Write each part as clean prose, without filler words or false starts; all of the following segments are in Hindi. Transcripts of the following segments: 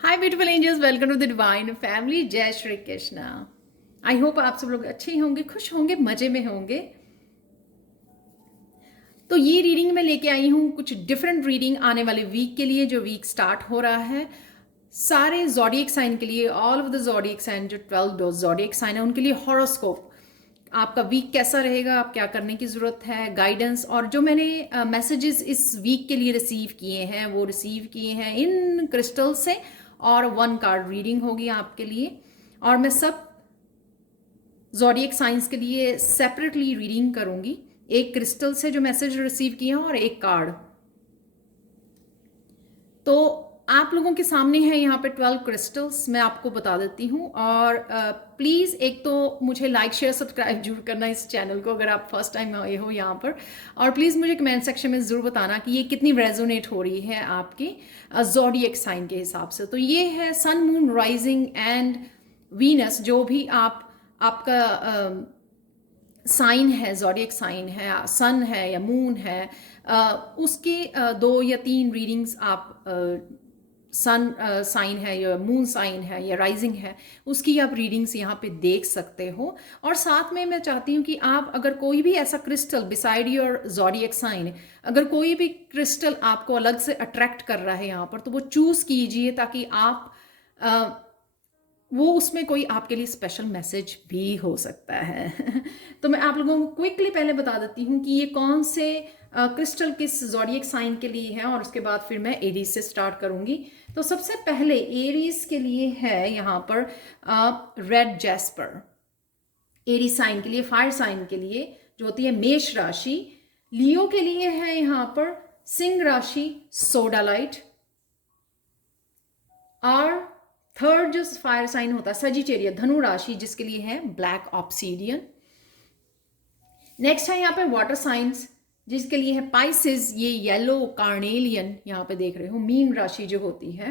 Hi beautiful angels, welcome to the divine family. जय श्री कृष्णा। आई होप आप सब लोग अच्छे होंगे, खुश होंगे, मजे में होंगे। तो ये रीडिंग मैं लेके आई हूँ कुछ डिफरेंट रीडिंग आने वाले वीक के लिए, जो वीक स्टार्ट हो रहा है सारे ज़ोडिएक साइन के लिए। All of the zodiac sign, जो 12 ज़ोडिएक साइन है उनके लिए हॉरोस्कोप, आपका वीक कैसा रहेगा, आप क्या करने की ज़रूरत है, गाइडेंस। और जो मैंने मैसेजेस इस वीक के लिए रिसीव किए हैं वो रिसीव किए हैं इन क्रिस्टल से, और 1 कार्ड रीडिंग होगी आपके लिए। और मैं सब ज़ोडिएक साइंस के लिए सेपरेटली रीडिंग करूंगी, एक क्रिस्टल से जो मैसेज रिसीव किए हैं और एक कार्ड। तो आप लोगों के सामने है यहाँ पे 12 क्रिस्टल्स, मैं आपको बता देती हूँ। और प्लीज़ एक तो मुझे लाइक शेयर सब्सक्राइब जरूर करना इस चैनल को, अगर आप फर्स्ट टाइम आए हो यहाँ पर। और प्लीज़ मुझे कमेंट सेक्शन में ज़रूर बताना कि ये कितनी रेजोनेट हो रही है आपकी ज़ोडिएक साइन के हिसाब से। तो ये है सन, मून, राइजिंग एंड वीनस, जो भी आपका साइन है, ज़ोडिएक साइन है, सन है या मून है, उसके 2 या 3 रीडिंग्स आप सन साइन है या मून साइन है या राइजिंग है, उसकी आप रीडिंग्स यहाँ पे देख सकते हो। और साथ में मैं चाहती हूँ कि आप अगर कोई भी ऐसा crystal beside your zodiac sign, अगर कोई भी क्रिस्टल आपको अलग से अट्रैक्ट कर रहा है यहाँ पर, तो वो चूज़ कीजिए ताकि आप वो उसमें कोई आपके लिए स्पेशल मैसेज भी हो सकता है। तो मैं आप लोगों को क्विकली पहले बता देती हूँ कि ये कौन से क्रिस्टल किस ज़ोडिएक साइन के लिए है, और उसके बाद फिर मैं एरीज से स्टार्ट करूँगी। तो सबसे पहले एरीज के लिए है यहाँ पर रेड जैस्पर। एरीज साइन के लिए, फायर साइन के लिए जो होती है मेष राशि। लियो के लिए है यहाँ पर सिंह राशि सोडालाइट। और थर्ड जो फायर साइन होता है सजिटेरियस धनु राशि, जिसके लिए है ब्लैक ऑब्सीडियन। नेक्स्ट है यहाँ पे वाटर साइंस, जिसके लिए है पाइसिस, ये येलो कार्नेलियन यहाँ पे देख रहे हो, मीन राशि जो होती है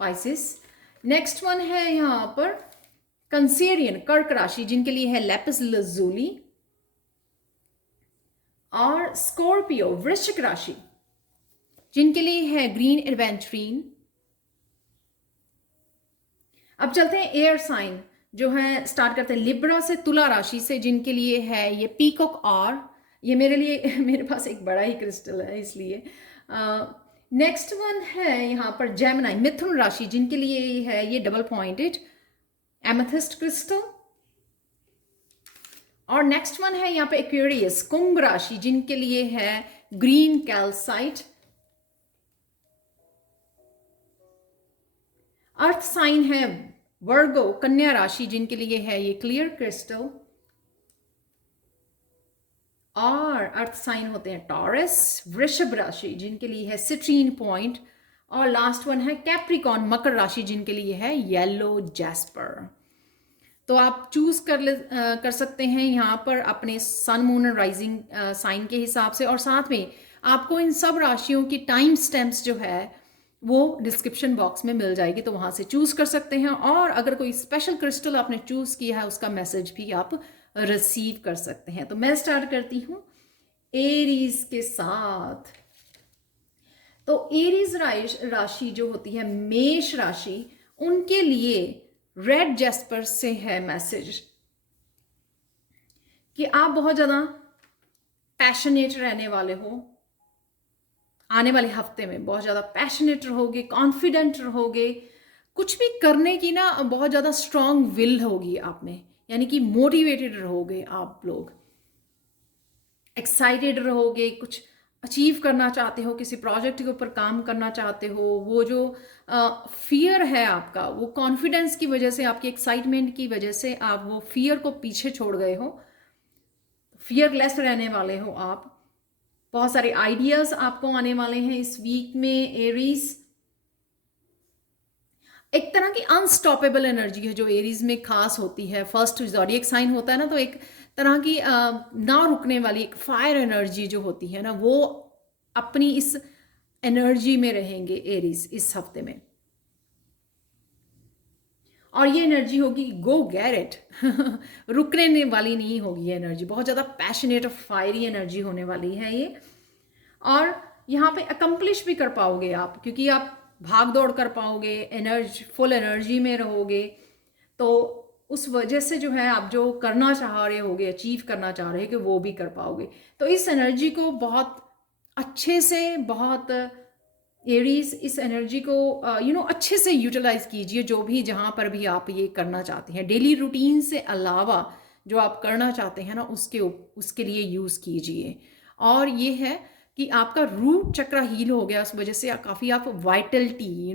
पाइसिस। नेक्स्ट वन है यहाँ पर कंसेरियन, कर्क राशि, जिनके लिए है लेपिस लजूली। और स्कॉर्पियो, वृश्चिक राशि, जिनके लिए है ग्रीन एडवेंचरीन। अब चलते हैं एयर साइन, जो है स्टार्ट करते हैं लिब्रा से, तुला राशि से, जिनके लिए है ये पीकॉक। और ये मेरे लिए मेरे पास एक बड़ा ही क्रिस्टल है इसलिए। नेक्स्ट वन है यहाँ पर जेमिनी, मिथुन राशि, जिनके लिए है ये डबल पॉइंटेड एमेथिस्ट क्रिस्टल। और नेक्स्ट वन है यहाँ पे एक्वेरियस, कुंभ राशि, जिनके लिए है ग्रीन कैल्साइट। अर्थ साइन है वर्गो, कन्या राशि, जिनके लिए है ये क्लियर क्रिस्टल। और अर्थ साइन होते हैं टॉरस, वृषभ राशि, जिनके लिए है सिट्रीन पॉइंट। और लास्ट वन है कैप्रिकॉन, मकर राशि, जिनके लिए है येलो जैस्पर। तो आप चूज कर सकते हैं यहाँ पर अपने सन, मून और राइजिंग साइन के हिसाब से। और साथ में आपको इन सब राशियों की टाइम स्टैम्प्स जो है वो डिस्क्रिप्शन बॉक्स में मिल जाएगी, तो वहाँ से चूज़ कर सकते हैं। और अगर कोई स्पेशल क्रिस्टल आपने चूज़ किया है उसका मैसेज भी आप रिसीव कर सकते हैं। तो मैं स्टार्ट करती हूँ एरीज के साथ। तो एरीज राशि जो होती है मेष राशि, उनके लिए रेड जैस्पर से है मैसेज कि आप बहुत ज़्यादा पैशनेट रहने वाले हो। आने वाले हफ्ते में बहुत ज़्यादा पैशनेट रहोगे, कॉन्फिडेंट रहोगे, कुछ भी करने की ना बहुत ज़्यादा स्ट्रांग विल होगी आप में, यानी कि मोटिवेटेड रहोगे आप लोग, एक्साइटेड रहोगे, कुछ अचीव करना चाहते हो, किसी प्रोजेक्ट के ऊपर काम करना चाहते हो। वो जो फियर है आपका, वो कॉन्फिडेंस की वजह से, आपकी एक्साइटमेंट की वजह से आप वो फियर को पीछे छोड़ गए हो, फियरलेस रहने वाले हो आप। बहुत सारे आइडियाज आपको आने वाले हैं इस वीक में एरीज। एक तरह की अनस्टॉपेबल एनर्जी है जो एरीज में खास होती है। फर्स्ट ज़ोडिएक साइन होता है ना, तो एक तरह की ना रुकने वाली एक फायर एनर्जी जो होती है ना, वो अपनी इस एनर्जी में रहेंगे एरीज इस हफ्ते में। और ये एनर्जी होगी गो गैरेट रुकने वाली नहीं होगी ये एनर्जी, बहुत ज़्यादा पैशनेट और फायरी एनर्जी होने वाली है ये। और यहाँ पे अकम्प्लिश भी कर पाओगे आप, क्योंकि आप भाग दौड़ कर पाओगे, फुल एनर्जी में रहोगे, तो उस वजह से जो है आप जो करना चाह रहे होगे, अचीव करना चाह रहे हो, कि वो भी कर पाओगे। तो इस एनर्जी को बहुत अच्छे से, बहुत एरीज इस एनर्जी को अच्छे से यूटिलाइज कीजिए, जो भी जहाँ पर भी आप ये करना चाहते हैं। डेली रूटीन से अलावा जो आप करना चाहते हैं ना, उसके लिए यूज़ कीजिए। और ये है कि आपका रूट चक्र हील हो गया, उस वजह से काफ़ी आप वाइटलिटी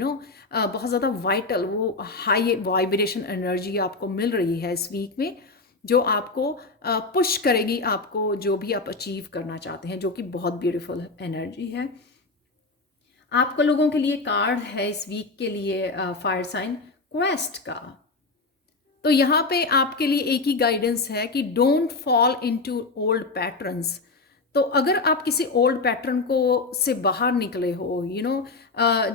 बहुत ज़्यादा वाइटल, वो हाई वाइब्रेशन एनर्जी आपको मिल रही है इस वीक में, जो आपको पुश करेगी आपको जो भी आप अचीव करना चाहते हैं, जो कि बहुत ब्यूटीफुल एनर्जी है। आपको लोगों के लिए कार्ड है इस वीक के लिए फायर साइन क्वेस्ट का। तो यहाँ पे आपके लिए एक ही गाइडेंस है कि don't fall into old patterns. तो अगर आप किसी ओल्ड पैटर्न को से बाहर निकले हो,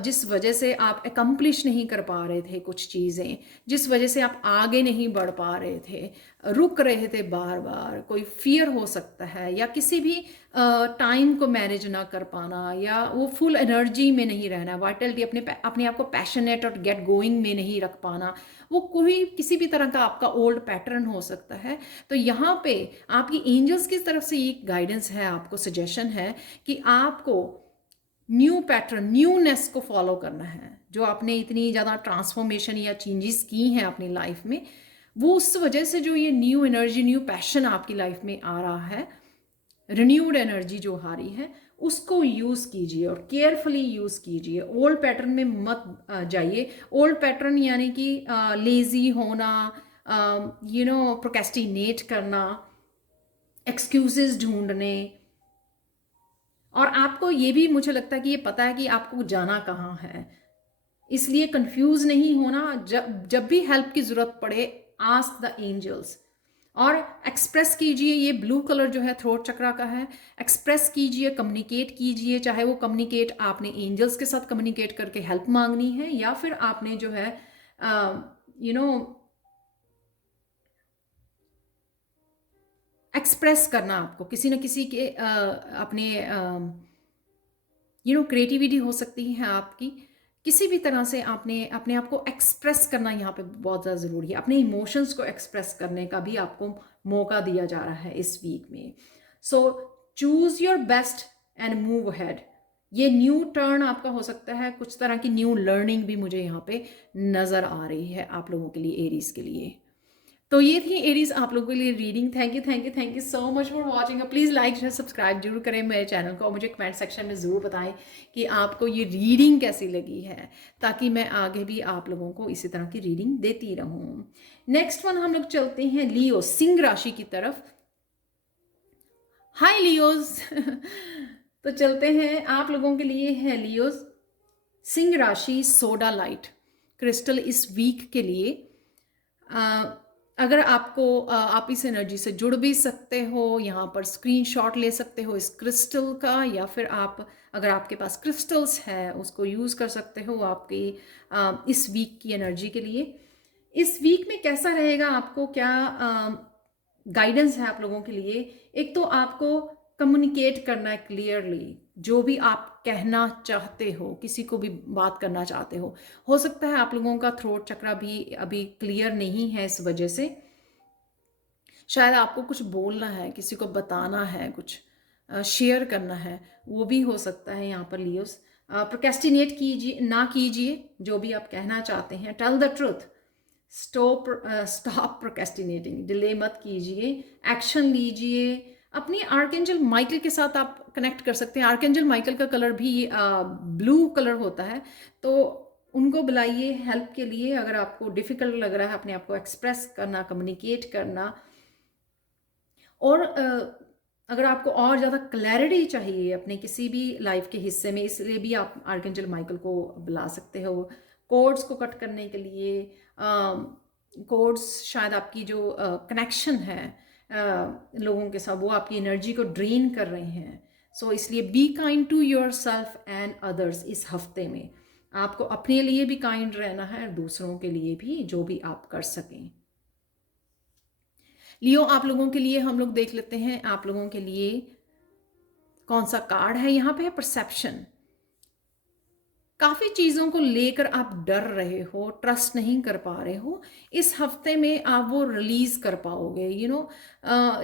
जिस वजह से आप एकम्प्लिश नहीं कर पा रहे थे कुछ चीज़ें, जिस वजह से आप आगे नहीं बढ़ पा रहे थे, रुक रहे थे बार बार, कोई फियर हो सकता है, या किसी भी टाइम को मैनेज ना कर पाना, या वो फुल एनर्जी में नहीं रहना, वाइटलिटी अपने आप को पैशनेट और गेट गोइंग में नहीं रख पाना, वो कोई किसी भी तरह का आपका ओल्ड पैटर्न हो सकता है। तो यहाँ पे आपकी एंजल्स की तरफ से ये गाइडेंस है, आपको सजेशन है कि आपको न्यू पैटर्न, न्यूनेस को फॉलो करना है। जो आपने इतनी ज़्यादा ट्रांसफॉर्मेशन या चेंजेस की हैं अपनी लाइफ में, वो उस वजह से जो ये न्यू एनर्जी, न्यू पैशन आपकी लाइफ में आ रहा है, रिन्यूड एनर्जी जो आ रही है, उसको यूज़ कीजिए और केयरफुली यूज़ कीजिए। ओल्ड पैटर्न में मत जाइए। ओल्ड पैटर्न यानी कि लेज़ी होना, प्रोक्रेस्टिनेट करना, एक्सक्यूजेस ढूंढने। और आपको ये भी मुझे लगता है कि ये पता है कि आपको जाना कहाँ है, इसलिए कंफ्यूज नहीं होना। जब भी हेल्प की ज़रूरत पड़े, आस्क द एंजल्स। और एक्सप्रेस कीजिए, ये ब्लू कलर जो है थ्रोट चक्रा का है, एक्सप्रेस कीजिए, कम्युनिकेट कीजिए। चाहे वो कम्युनिकेट आपने एंजल्स के साथ कम्युनिकेट करके हेल्प मांगनी है, या फिर आपने जो है एक्सप्रेस करना, आपको किसी न किसी के अपने क्रिएटिविटी हो सकती है आपकी, किसी भी तरह से आपने अपने आप को एक्सप्रेस करना यहाँ पे बहुत ज़्यादा ज़रूरी है। अपने इमोशंस को एक्सप्रेस करने का भी आपको मौका दिया जा रहा है इस वीक में। सो choose your best and move ahead. ये न्यू टर्न आपका हो सकता है, कुछ तरह की न्यू लर्निंग भी मुझे यहाँ पे नज़र आ रही है आप लोगों के लिए, एरीज के लिए। तो ये थी एरीज आप लोगों के लिए reading. Thank you so much for watching. Please like share subscribe जरूर करें मेरे चैनल को, और मुझे कमेंट सेक्शन में ज़रूर बताएं कि आपको ये रीडिंग कैसी लगी है, ताकि मैं आगे भी आप लोगों को इसी तरह की रीडिंग देती रहूं। नेक्स्ट वन हम लोग चलते हैं लियो, सिंह राशि की तरफ। हाय लियोज तो चलते हैं, आप लोगों के लिए है लियोज सिंह राशि सोडा लाइट क्रिस्टल इस वीक के लिए। अगर आपको आप इस एनर्जी से जुड़ भी सकते हो, यहाँ पर स्क्रीनशॉट ले सकते हो इस क्रिस्टल का, या फिर आप अगर आपके पास क्रिस्टल्स है उसको यूज़ कर सकते हो आपकी इस वीक की एनर्जी के लिए। इस वीक में कैसा रहेगा, आपको क्या गाइडेंस है आप लोगों के लिए। एक तो आपको कम्युनिकेट करना है क्लियरली, जो भी आप कहना चाहते हो, किसी को भी बात करना चाहते हो सकता है आप लोगों का थ्रोट चक्रा भी अभी क्लियर नहीं है, इस वजह से शायद आपको कुछ बोलना है, किसी को बताना है, कुछ शेयर करना है, वो भी हो सकता है यहाँ पर लियोस। प्रोक्रेस्टिनेट कीजिए जो भी आप कहना चाहते हैं। Tell the truth, stop procrastinating, delay मत कीजिए, एक्शन लीजिए। अपनी आर्कएंजल माइकल के साथ आप कनेक्ट कर सकते हैं। आर्कएंजल माइकल का कलर भी ब्लू कलर होता है, तो उनको बुलाइए हेल्प के लिए। अगर आपको डिफ़िकल्ट लग रहा है अपने आप को एक्सप्रेस करना, कम्युनिकेट करना, और अगर आपको और ज़्यादा क्लैरिटी चाहिए अपने किसी भी लाइफ के हिस्से में, इसलिए भी आप आर्कएंजल माइकल को बुला सकते हो कोड्स को कट करने के लिए। कोड्स शायद आपकी जो कनेक्शन है लोगों के साथ, वो आपकी एनर्जी को ड्रेन कर रहे हैं। सो इसलिए be kind to yourself and others इस हफ्ते में। आपको अपने लिए भी काइंड रहना है और दूसरों के लिए भी, जो भी आप कर सकें। लियो, आप लोगों के लिए हम लोग देख लेते हैं आप लोगों के लिए कौन सा कार्ड है। यहाँ पे है परसेप्शन। काफ़ी चीज़ों को लेकर आप डर रहे हो, ट्रस्ट नहीं कर पा रहे हो। इस हफ्ते में आप वो रिलीज़ कर पाओगे।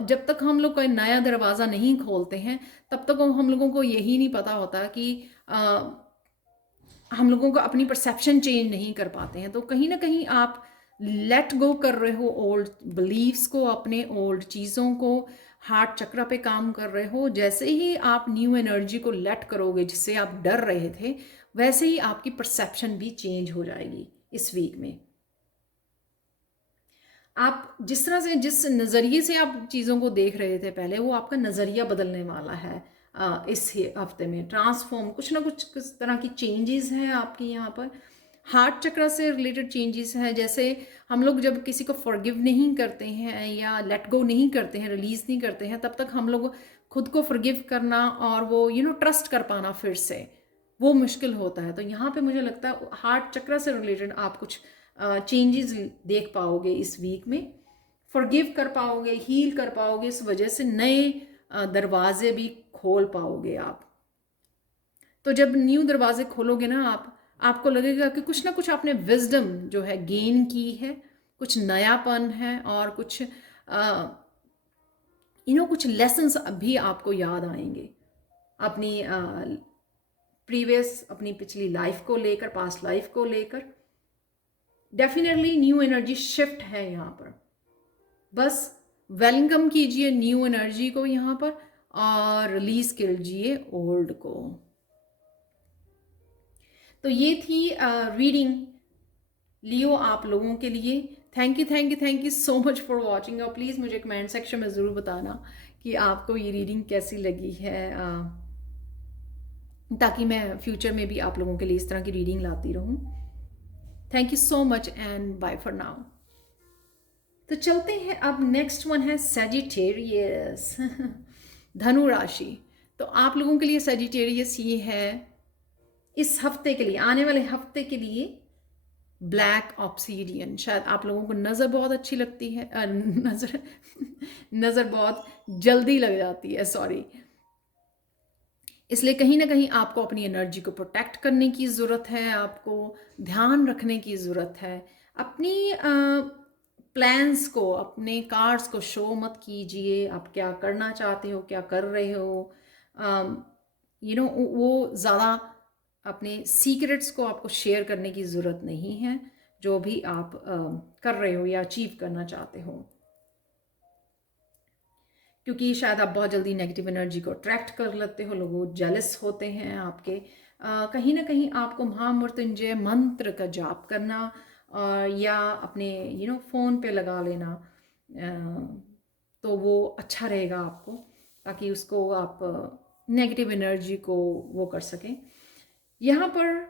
जब तक हम लोग कोई नया दरवाज़ा नहीं खोलते हैं, तब तक हम लोगों को यही नहीं पता होता कि हम लोगों को अपनी परसेप्शन चेंज नहीं कर पाते हैं। तो कहीं ना कहीं आप लेट गो कर रहे हो ओल्ड बिलीव्स को, अपने ओल्ड चीज़ों को, हार्ट चक्र पे काम कर रहे हो। जैसे ही आप न्यू एनर्जी को लेट करोगे, जिससे आप डर रहे थे, वैसे ही आपकी परसेप्शन भी चेंज हो जाएगी इस वीक में। आप जिस तरह से, जिस नज़रिए से आप चीज़ों को देख रहे थे पहले, वो आपका नज़रिया बदलने वाला है। इस हफ्ते में ट्रांसफॉर्म, कुछ ना कुछ किस तरह की चेंजेस हैं आपकी यहाँ पर। हार्ट चक्र से रिलेटेड चेंजेस हैं। जैसे हम लोग जब किसी को फॉरगिव नहीं करते हैं या लेट गो नहीं करते हैं, रिलीज़ नहीं करते हैं, तब तक हम लोग खुद को फॉरगिव करना और वो ट्रस्ट कर पाना फिर से, वो मुश्किल होता है। तो यहाँ पे मुझे लगता है हार्ट चक्र से रिलेटेड आप कुछ चेंजेस देख पाओगे इस वीक में। फॉरगिव कर पाओगे, हील कर पाओगे, इस वजह से नए दरवाजे भी खोल पाओगे आप। तो जब न्यू दरवाजे खोलोगे ना आप, आपको लगेगा कि कुछ ना कुछ आपने विजडम जो है गेन की है, कुछ नयापन है और कुछ कुछ लेसन्स अभी आपको याद आएंगे अपनी प्रीवियस, अपनी पिछली लाइफ को लेकर, पास्ट लाइफ को लेकर। डेफिनेटली न्यू एनर्जी शिफ्ट है यहाँ पर। बस वेलकम कीजिए न्यू एनर्जी को यहाँ पर और रिलीज कीजिए ओल्ड को। तो ये थी रीडिंग लियो आप लोगों के लिए। Thank you so much for watching. और प्लीज़ मुझे कमेंट सेक्शन में ज़रूर बताना कि आपको ये रीडिंग कैसी लगी है, ताकि मैं फ्यूचर में भी आप लोगों के लिए इस तरह की रीडिंग लाती रहूं। Thank you so much and bye for now. तो चलते हैं, अब नेक्स्ट वन है सजिटेरियस धनु राशि। तो आप लोगों के लिए सजिटेरियस ये है इस हफ्ते के लिए, आने वाले हफ्ते के लिए ब्लैक ऑब्सीडियन। शायद आप लोगों को नज़र बहुत अच्छी लगती है, नज़र बहुत जल्दी लग जाती है, सॉरी। इसलिए कहीं ना कहीं आपको अपनी एनर्जी को प्रोटेक्ट करने की ज़रूरत है, आपको ध्यान रखने की ज़रूरत है। अपनी प्लान्स को, अपने कार्ड्स को शो मत कीजिए। आप क्या करना चाहते हो, क्या कर रहे हो, वो ज़्यादा अपने सीक्रेट्स को आपको शेयर करने की ज़रूरत नहीं है, जो भी आप कर रहे हो या अचीव करना चाहते हो। क्योंकि शायद आप बहुत जल्दी नेगेटिव एनर्जी को अट्रैक्ट कर लेते हो, लोग जेलस होते हैं आपके। कहीं ना कहीं आपको महामृत्युंजय मंत्र का जाप करना या अपने फ़ोन पे लगा लेना, तो वो अच्छा रहेगा आपको, ताकि उसको आप नेगेटिव एनर्जी को वो कर सकें। यहाँ पर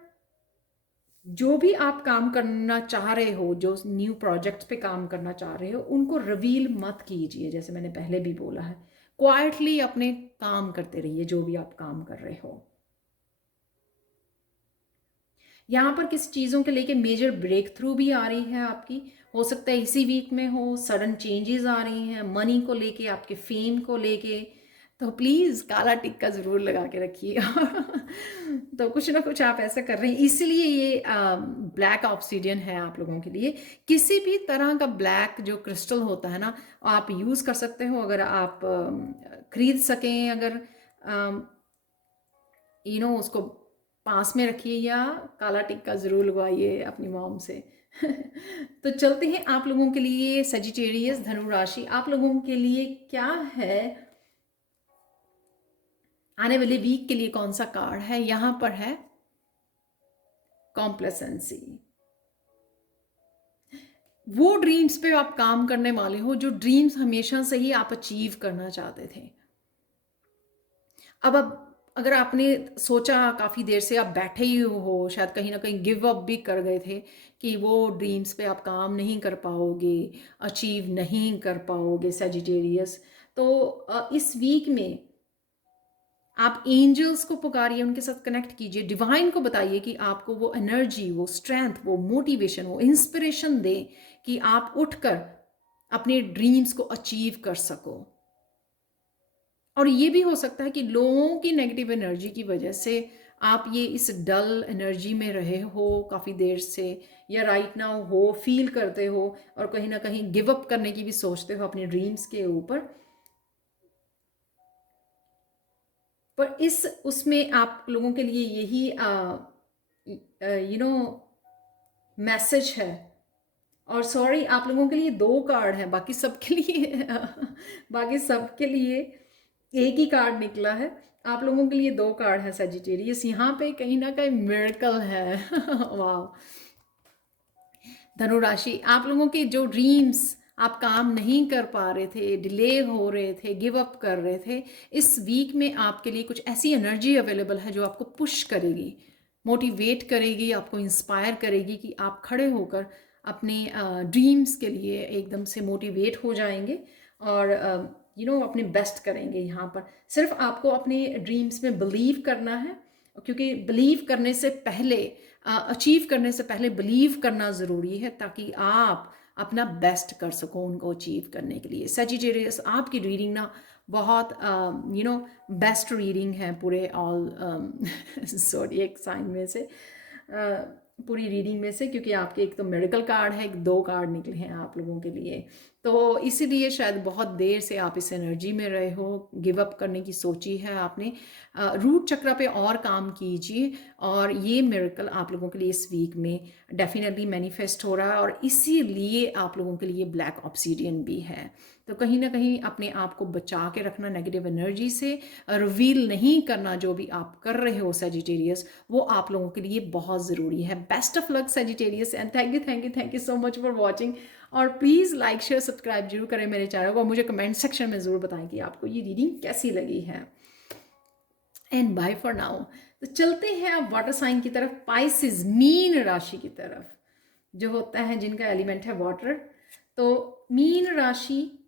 जो भी आप काम करना चाह रहे हो, जो न्यू प्रोजेक्ट्स पे काम करना चाह रहे हो, उनको रिवील मत कीजिए। जैसे मैंने पहले भी बोला है, क्वाइटली अपने काम करते रहिए जो भी आप काम कर रहे हो। यहाँ पर किसी चीज़ों के लेके मेजर ब्रेक थ्रू भी आ रही है आपकी, हो सकता है इसी वीक में हो। सडन चेंजेस आ रही हैं मनी को लेके, आपके फेम को लेके। तो प्लीज़ काला टिक्का ज़रूर लगा के रखिए तो कुछ ना कुछ आप ऐसा कर रहे हैं, इसीलिए ये ब्लैक ऑब्सीडियन है आप लोगों के लिए। किसी भी तरह का ब्लैक जो क्रिस्टल होता है ना, आप यूज़ कर सकते हो, अगर आप खरीद सकें, अगर उसको पास में रखिए या काला टिक्का ज़रूर लगवाइए अपनी मॉम से तो चलते हैं आप लोगों के लिए सजिटेरियस धनु राशि, आप लोगों के लिए क्या है आने वाले वीक के लिए, कौन सा कार्ड है। यहां पर है कॉम्प्लेसेंसी। वो ड्रीम्स पे आप काम करने वाले हो जो ड्रीम्स हमेशा से ही आप अचीव करना चाहते थे। अब अगर आपने सोचा काफ़ी देर से, आप बैठे ही हो, शायद कहीं ना कहीं गिव अप भी कर गए थे कि वो ड्रीम्स पे आप काम नहीं कर पाओगे, अचीव नहीं कर पाओगे सजिटेरियस, तो इस वीक में आप एंजल्स को पुकारिए, उनके साथ कनेक्ट कीजिए, डिवाइन को बताइए कि आपको वो एनर्जी, वो स्ट्रेंथ, वो मोटिवेशन, वो इंस्पिरेशन दे कि आप उठकर अपने ड्रीम्स को अचीव कर सको। और ये भी हो सकता है कि लोगों की नेगेटिव एनर्जी की वजह से आप ये इस डल एनर्जी में रहे हो काफ़ी देर से, या राइट नाउ हो फील करते हो और कहीं ना कहीं गिव अप करने की भी सोचते हो अपने ड्रीम्स के ऊपर। पर इस उसमें आप लोगों के लिए यही यू नो मैसेज है। और सॉरी, आप लोगों के लिए 2 कार्ड हैं, बाकी सबके लिए बाकी सबके लिए एक ही कार्ड निकला है। आप लोगों के लिए 2 कार्ड है सजिटेरियस। यहाँ पे कहीं ना कहीं मिरेकल है वाह। धनुराशि, आप लोगों के जो ड्रीम्स आप काम नहीं कर पा रहे थे, डिले हो रहे थे, गिव अप कर रहे थे, इस वीक में आपके लिए कुछ ऐसी एनर्जी अवेलेबल है जो आपको पुश करेगी, मोटिवेट करेगी, आपको इंस्पायर करेगी कि आप खड़े होकर अपने ड्रीम्स के लिए एकदम से मोटिवेट हो जाएंगे और अपने बेस्ट करेंगे। यहाँ पर सिर्फ आपको अपने ड्रीम्स में बिलीव करना है, क्योंकि बिलीव करने से पहले, अचीव करने से पहले बिलीव करना ज़रूरी है ताकि आप अपना बेस्ट कर सको उनको अचीव करने के लिए। सजिटेरियस, आपकी रीडिंग ना बहुत बेस्ट रीडिंग है पूरे ऑल ज़ोडिएक साइन में से, पूरी रीडिंग में से, क्योंकि आपके एक तो मिरेकल कार्ड है, 2 कार्ड निकले हैं आप लोगों के लिए। तो इसीलिए शायद बहुत देर से आप इस एनर्जी में रहे हो, गिव अप करने की सोची है आपने। रूट चक्र पे और काम कीजिए और ये मिरेकल आप लोगों के लिए इस वीक में डेफिनेटली मैनिफेस्ट हो रहा है, और इसीलिए आप लोगों के लिए ब्लैक ऑब्सीडियन भी है। तो कहीं ना कहीं अपने आप को बचा के रखना नेगेटिव एनर्जी से, रिवील नहीं करना जो भी आप कर रहे हो सजिटेरियस, वो आप लोगों के लिए बहुत ज़रूरी है। Best of luck Sagittarius, and thank you so much for watching. और प्लीज़ लाइक शेयर सब्सक्राइब जरूर करें मेरे चैनल को, मुझे कमेंट सेक्शन में ज़रूर बताएं कि आपको ये रीडिंग कैसी लगी है। And bye for now. तो चलते हैं अब वाटर साइन की तरफ, पाइसेस मीन राशि की तरफ, जो होता है जिनका एलिमेंट है वाटर। तो मीन राशि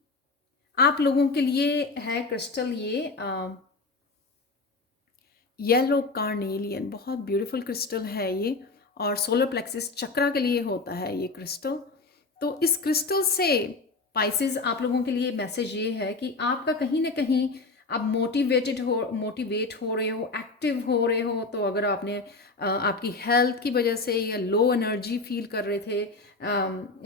आप लोगों के लिए है क्रिस्टल ये येलो कार्नेलियन, बहुत ब्यूटीफुल क्रिस्टल है ये, और सोलर प्लेक्सिस चक्रा के लिए होता है ये क्रिस्टल। तो इस क्रिस्टल से पाइसेस आप लोगों के लिए मैसेज ये है कि आपका कहीं ना कहीं आप मोटिवेट हो रहे हो, एक्टिव हो रहे हो। तो अगर आपने आपकी हेल्थ की वजह से या लो एनर्जी फील कर रहे थे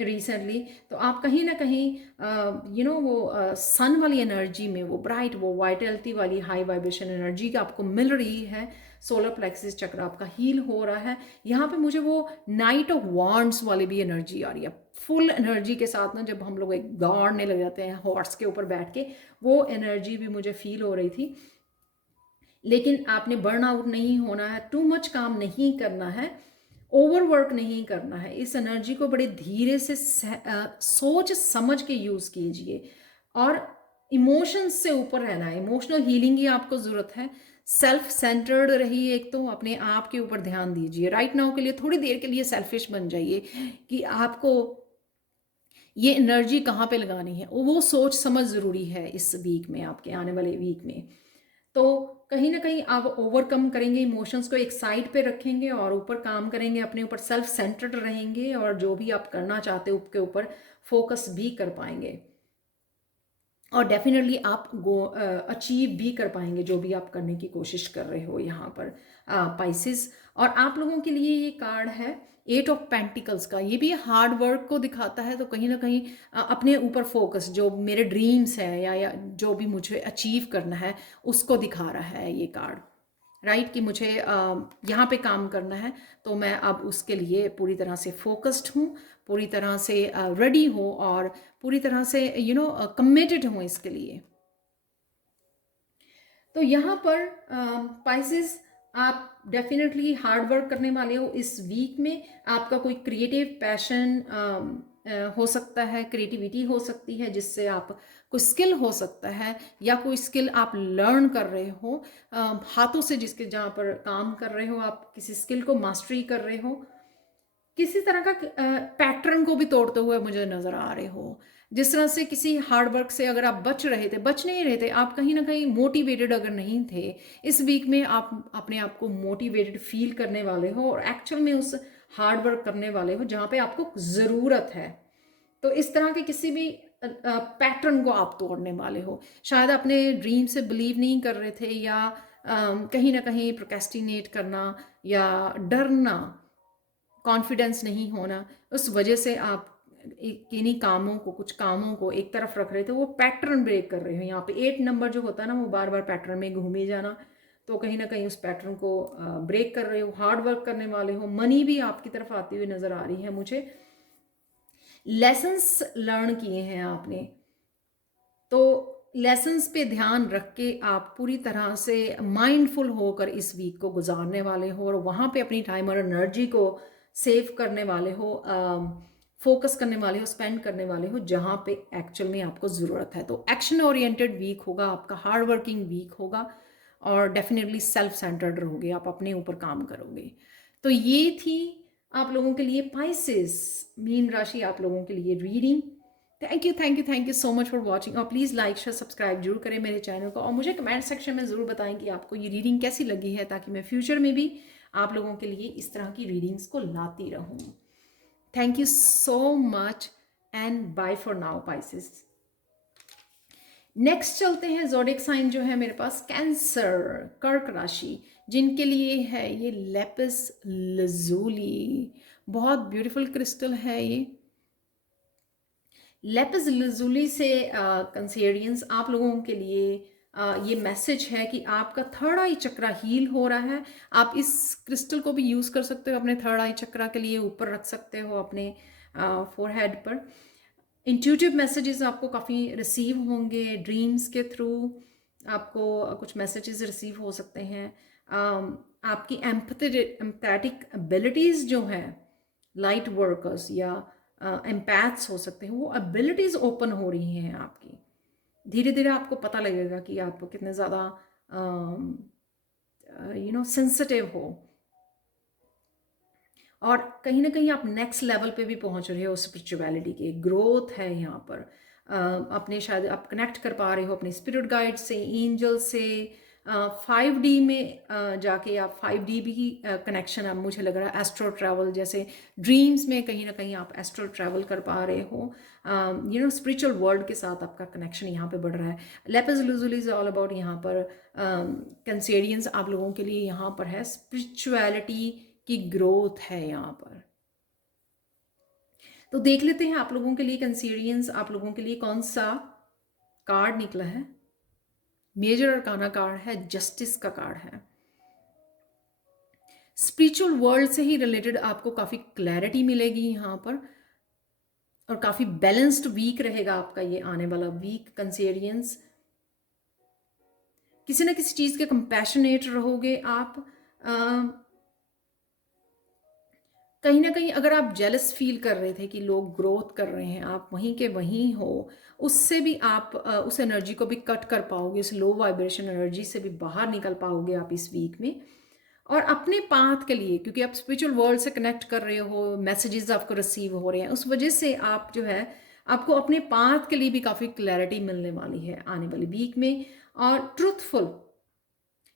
रिसेंटली, तो आप कहीं ना कहीं वो सन वाली एनर्जी में, वो ब्राइट, वो वाइटलिटी वाली हाई वाइब्रेशन एनर्जी का आपको मिल रही है। सोलर प्लेक्सिस चक्र आपका हील हो रहा है। यहाँ पे मुझे वो नाइट ऑफ वॉन्ड्स वाली भी एनर्जी आ रही है, फुल एनर्जी के साथ ना, जब हम लोग एक दौड़ने लग जाते हैं हॉर्स के ऊपर बैठ के, वो एनर्जी भी मुझे फील हो रही थी। लेकिन आपने बर्न आउट नहीं होना है, टू मच काम नहीं करना है, ओवरवर्क नहीं करना है। इस एनर्जी को बड़े धीरे से सोच समझ के यूज़ कीजिए, और इमोशंस से ऊपर रहना है। इमोशनल हीलिंग की आपको ज़रूरत है। सेल्फ सेंटर्ड रहिए, एक तो अपने आप के ऊपर ध्यान दीजिए। राइट नाउ के लिए थोड़ी देर के लिए सेल्फिश बन जाइए कि आपको ये एनर्जी कहाँ पे लगानी है, वो सोच समझ ज़रूरी है इस वीक में, आपके आने वाले वीक में। तो कहीं ना कहीं आप ओवरकम करेंगे, इमोशंस को एक साइड पे रखेंगे और ऊपर काम करेंगे, अपने ऊपर सेल्फ सेंटर्ड रहेंगे, और जो भी आप करना चाहते हो उसके ऊपर फोकस भी कर पाएंगे, और डेफिनेटली आप अचीव भी कर पाएंगे जो भी आप करने की कोशिश कर रहे हो यहाँ पर पाइसेस। और आप लोगों के लिए ये कार्ड है 8 ऑफ पेंटिकल्स का, ये भी हार्ड वर्क को दिखाता है। तो कहीं ना कहीं अपने ऊपर फोकस, जो मेरे ड्रीम्स है या जो भी मुझे अचीव करना है, उसको दिखा रहा है ये कार्ड। राइट, कि मुझे यहाँ पे काम करना है, तो मैं अब उसके लिए पूरी तरह से फोकस्ड हूँ, पूरी तरह से रेडी हूँ, और पूरी तरह से कमिटेड हूँ इसके लिए। तो यहाँ पर पाइसेस, आप डेफिनेटली हार्ड वर्क करने वाले हो इस वीक में। आपका कोई क्रिएटिव पैशन हो सकता है, क्रिएटिविटी हो सकती है, जिससे आप कोई स्किल हो सकता है, या कोई स्किल आप लर्न कर रहे हो हाथों से, जिसके जहाँ पर काम कर रहे हो, आप किसी स्किल को मास्टरी कर रहे हो। किसी तरह का पैटर्न को भी तोड़ते हुए मुझे नज़र आ रहे हो। जिस तरह से किसी हार्ड वर्क से अगर आप बच नहीं रहे थे, आप कहीं न कहीं मोटिवेटेड अगर नहीं थे, इस वीक में आप अपने आप को मोटिवेटेड फ़ील करने वाले हो और एक्चुअल में उस हार्ड वर्क करने वाले हो जहाँ पे आपको ज़रूरत है। तो इस तरह के किसी भी पैटर्न को आप तोड़ने वाले हो। शायद अपने ड्रीम से बिलीव नहीं कर रहे थे या कहीं न कहीं प्रोक्रेस्टिनेट करना या डरना, कॉन्फिडेंस नहीं होना, उस वजह से आप किन्हीं कामों को, कुछ कामों को एक तरफ रख रहे थे, वो पैटर्न ब्रेक कर रहे हो। यहाँ पे 8 नंबर जो होता है ना, वो बार बार पैटर्न में घूमे जाना, तो कहीं ना कहीं उस पैटर्न को ब्रेक कर रहे हो, हार्ड वर्क करने वाले हो। मनी भी आपकी तरफ आती हुई नज़र आ रही है मुझे। लेसन्स लर्न किए हैं आपने, तो लेसन्स पे ध्यान रख के आप पूरी तरह से माइंडफुल होकर इस वीक को गुजारने वाले हो और वहाँ पे अपनी टाइम और एनर्जी को सेव करने वाले हो, फोकस करने वाले हो, स्पेंड करने वाले हो जहाँ पे एक्चुअल में आपको ज़रूरत है। तो एक्शन ओरिएंटेड वीक होगा आपका, हार्ड वर्किंग वीक होगा और डेफिनेटली सेल्फ सेंटर्ड रहोगे, आप अपने ऊपर काम करोगे। तो ये थी आप लोगों के लिए पाइसेस, मीन राशि आप लोगों के लिए reading. Thank you so much for watching. और प्लीज़ लाइक शेयर सब्सक्राइब जरूर करें मेरे चैनल को और मुझे कमेंट सेक्शन में ज़रूर बताएं कि आपको ये रीडिंग कैसी लगी है, ताकि मैं फ्यूचर में भी आप लोगों के लिए इस तरह की रीडिंग्स को लाती रहूं। Thank you so much and bye for now Pisces. Next चलते हैं ज़ोडिएक साइन जो है मेरे पास, कैंसर, कर्क राशि, जिनके लिए है ये लेपिस लजूली। बहुत ब्यूटीफुल क्रिस्टल है ये। लेपिस लजूली से कंसेरियंस आप लोगों के लिए ये मैसेज है कि आपका थर्ड आई चक्रा हील हो रहा है। आप इस क्रिस्टल को भी यूज़ कर सकते हो अपने थर्ड आई चक्रा के लिए, ऊपर रख सकते हो अपने फोरहेड पर। इंट्यूटिव मैसेजेस आपको काफ़ी रिसीव होंगे, ड्रीम्स के थ्रू आपको कुछ मैसेजेस रिसीव हो सकते हैं। आपकी एम्पैथिक एबिलिटीज़ जो हैं, लाइट वर्कर्स या एम्पैथ्स हो सकते हैं, वो एबिलिटीज़ ओपन हो रही हैं आपकी। धीरे धीरे आपको पता लगेगा कि आप कितने ज़्यादा सेंसिटिव हो और कहीं ना कहीं आप नेक्स्ट लेवल पे भी पहुंच रहे हो। स्पिरिचुअलिटी के ग्रोथ है यहाँ पर। अपने शायद आप कनेक्ट कर पा रहे हो अपने स्पिरिट गाइड से, एंजल से। 5D में जाके आप 5D भी कनेक्शन अब मुझे लग रहा है, एस्ट्रो ट्रैवल जैसे ड्रीम्स में कहीं ना कहीं आप एस्ट्रो ट्रैवल कर पा रहे हो। स्पिरिचुअल वर्ल्ड के साथ आपका कनेक्शन यहाँ पे बढ़ रहा है। लेपिस लुजुली इज ऑल अबाउट यहाँ पर कंसेरियंस आप लोगों के लिए यहाँ पर है, स्पिरिचुअलिटी की ग्रोथ है यहाँ पर। तो देख लेते हैं आप लोगों के लिए कंसेरियंस, आप लोगों के लिए कौन सा कार्ड निकला है। मेजर अरकाना कार्ड है, जस्टिस का कार्ड है। स्पिरिचुअल वर्ल्ड से ही रिलेटेड आपको काफ़ी क्लैरिटी मिलेगी यहाँ पर और काफ़ी बैलेंस्ड वीक रहेगा आपका ये आने वाला वीक कंसेरियंस। किसी ना किसी चीज़ के कंपैशनेट रहोगे आप। कहीं ना कहीं अगर आप जेलस फील कर रहे थे कि लोग ग्रोथ कर रहे हैं, आप वहीं के वहीं हो, उससे भी आप उस एनर्जी को भी कट कर पाओगे, उस लो वाइब्रेशन एनर्जी से भी बाहर निकल पाओगे आप इस वीक में। और अपने पाथ के लिए, क्योंकि आप स्पिरिचुअल वर्ल्ड से कनेक्ट कर रहे हो, मैसेजेस आपको रिसीव हो रहे हैं, उस वजह से आप जो है आपको अपने पाथ के लिए भी काफ़ी क्लैरिटी मिलने वाली है आने वाली वीक में। और ट्रूथफुल,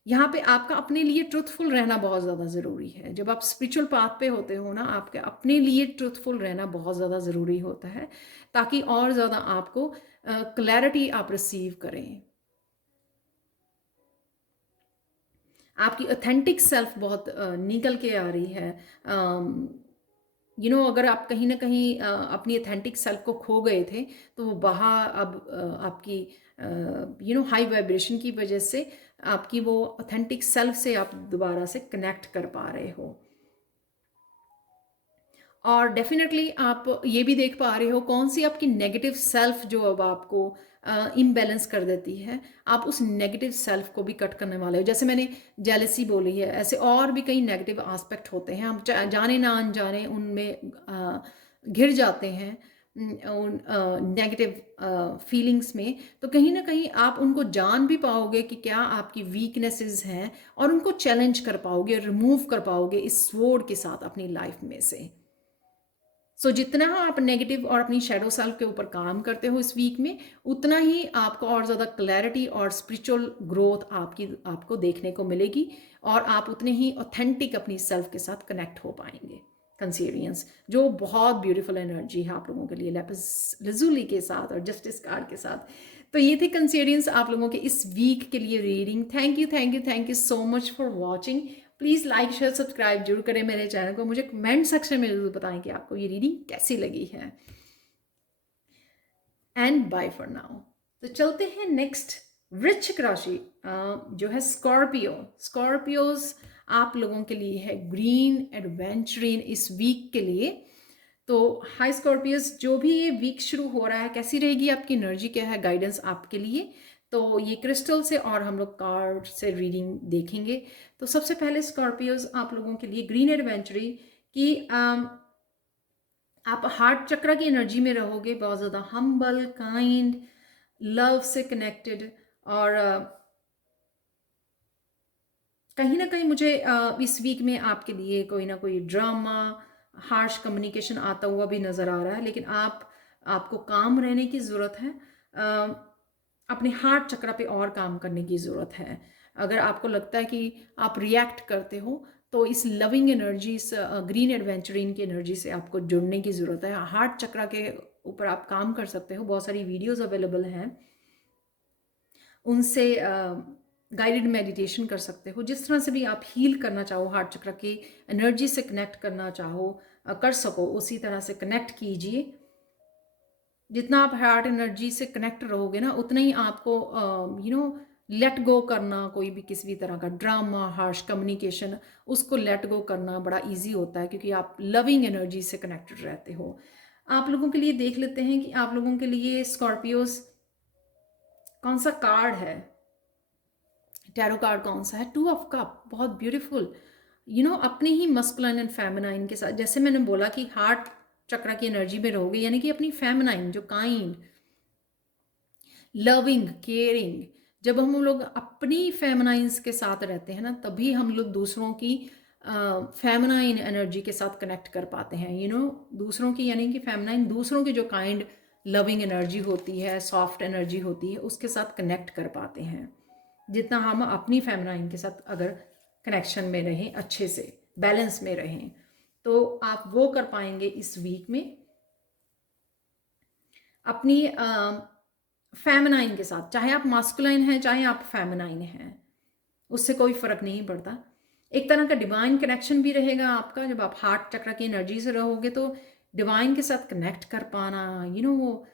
यहाँ पे आपका अपने लिए ट्रूथफुल रहना बहुत ज़्यादा ज़रूरी है। जब आप स्पिरिचुअल पाथ पे होते हो ना, आपके अपने लिए ट्रूथफुल रहना बहुत ज़्यादा ज़रूरी होता है, ताकि और ज़्यादा आपको क्लैरिटी आप रिसीव करें। आपकी ऑथेंटिक सेल्फ बहुत निकल के आ रही है। अगर आप कहीं ना कहीं अपनी ऑथेंटिक सेल्फ को खो गए थे, तो वो बाहर अब आपकी हाई वाइब्रेशन की वजह से आपकी वो ऑथेंटिक सेल्फ से आप दोबारा से कनेक्ट कर पा रहे हो। और डेफिनेटली आप ये भी देख पा रहे हो कौन सी आपकी नेगेटिव सेल्फ जो अब आपको इम्बैलेंस कर देती है, आप उस नेगेटिव सेल्फ को भी कट करने वाले हो। जैसे मैंने जेलसी बोली है, ऐसे और भी कई नेगेटिव एस्पेक्ट होते हैं, हम जाने ना अनजाने उनमें घिर जाते हैं, उन नेगेटिव फीलिंग्स में। तो कहीं ना कहीं आप उनको जान भी पाओगे कि क्या आपकी वीकनेसेस हैं और उनको चैलेंज कर पाओगे, रिमूव कर पाओगे इस स्वॉर्ड के साथ अपनी लाइफ में से। सो जितना आप नेगेटिव और अपनी शैडो सेल्फ के ऊपर काम करते हो इस वीक में, उतना ही आपको और ज़्यादा क्लैरिटी और स्पिरिचुअल ग्रोथ आपको देखने को मिलेगी, और आप उतने ही ऑथेंटिक अपनी सेल्फ के साथ कनेक्ट हो पाएंगे। कंसीरियंस जो बहुत ब्यूटीफुल एनर्जी है आप लोगों के लिए लेपिस लजुली के साथ और जस्टिस कार्ड के साथ। तो ये थे कंसीरियंस आप लोगों के इस वीक के लिए reading. Thank you thank you thank you so much for watching. Please like share subscribe जरूर करें मेरे चैनल को। मुझे कमेंट सेक्शन में जरूर बताएं कि आपको ये रीडिंग कैसी लगी है। And bye for now. तो चलते हैं नेक्स्ट वृश्चिक राशि जो है स्कॉर्पियो। स्कॉर्पियोज आप लोगों के लिए है ग्रीन एडवेंचरिन इस वीक के लिए। तो हाई स्कॉर्पियोज, जो भी ये वीक शुरू हो रहा है, कैसी रहेगी आपकी एनर्जी, क्या है गाइडेंस आपके लिए, तो ये क्रिस्टल से और हम लोग कार्ड से रीडिंग देखेंगे। तो सबसे पहले स्कॉर्पियोज आप लोगों के लिए ग्रीन एडवेंचरी की आप हार्ट चक्र की एनर्जी में रहोगे, बहुत ज़्यादा हम्बल, काइंड, लव से कनेक्टेड, और कहीं ना कहीं मुझे इस वीक में आपके लिए कोई ना कोई ड्रामा, हार्श कम्युनिकेशन आता हुआ भी नज़र आ रहा है। लेकिन आपको काम रहने की ज़रूरत है, अपने हार्ट चक्र पे और काम करने की ज़रूरत है। अगर आपको लगता है कि आप रिएक्ट करते हो, तो इस लविंग एनर्जी, इस ग्रीन एडवेंचरिन की एनर्जी से आपको जुड़ने की ज़रूरत है। हार्ट चक्र के ऊपर आप काम कर सकते हो, बहुत सारी वीडियोस अवेलेबल हैं, उनसे गाइडेड मेडिटेशन कर सकते हो। जिस तरह से भी आप हील करना चाहो, हार्ट चक्र की एनर्जी से कनेक्ट करना चाहो, कर सको, उसी तरह से कनेक्ट कीजिए। जितना आप हार्ट एनर्जी से कनेक्ट रहोगे ना, उतना ही आपको लेट गो करना, कोई भी किसी भी तरह का ड्रामा, हार्श कम्युनिकेशन, उसको लेट गो करना बड़ा इजी होता है, क्योंकि आप लविंग एनर्जी से कनेक्टेड रहते हो। आप लोगों के लिए देख लेते हैं कि आप लोगों के लिए स्कॉर्पियोस कौन सा कार्ड है, टैरो कार्ड कौन सा है, 2 ऑफ कप, बहुत ब्यूटीफुल। अपने ही मस्कुलाइन एंड फेमिनाइन के साथ, जैसे मैंने बोला कि हार्ट चक्र की एनर्जी में रहोगे, यानी कि अपनी फेमिनाइन, जो काइंड, लविंग, केयरिंग, जब हम लोग अपनी फेमिनाइंस के साथ रहते हैं ना, तभी हम लोग दूसरों की फेमिनाइन एनर्जी के साथ कनेक्ट कर पाते हैं। दूसरों की, यानी कि फेमिनाइन, दूसरों की जो काइंड लविंग एनर्जी होती है, सॉफ्ट एनर्जी होती है, उसके साथ कनेक्ट कर पाते हैं। जितना हम अपनी फेमिनाइन के साथ अगर कनेक्शन में रहें, अच्छे से बैलेंस में रहें, तो आप वो कर पाएंगे इस वीक में अपनी फेमिनाइन के साथ। चाहे आप मास्कुलाइन हैं, चाहे आप फेमिनाइन हैं, उससे कोई फर्क नहीं पड़ता। एक तरह का डिवाइन कनेक्शन भी रहेगा आपका। जब आप हार्ट चक्र की एनर्जी से रहोगे, तो डिवाइन के साथ कनेक्ट कर पाना, वो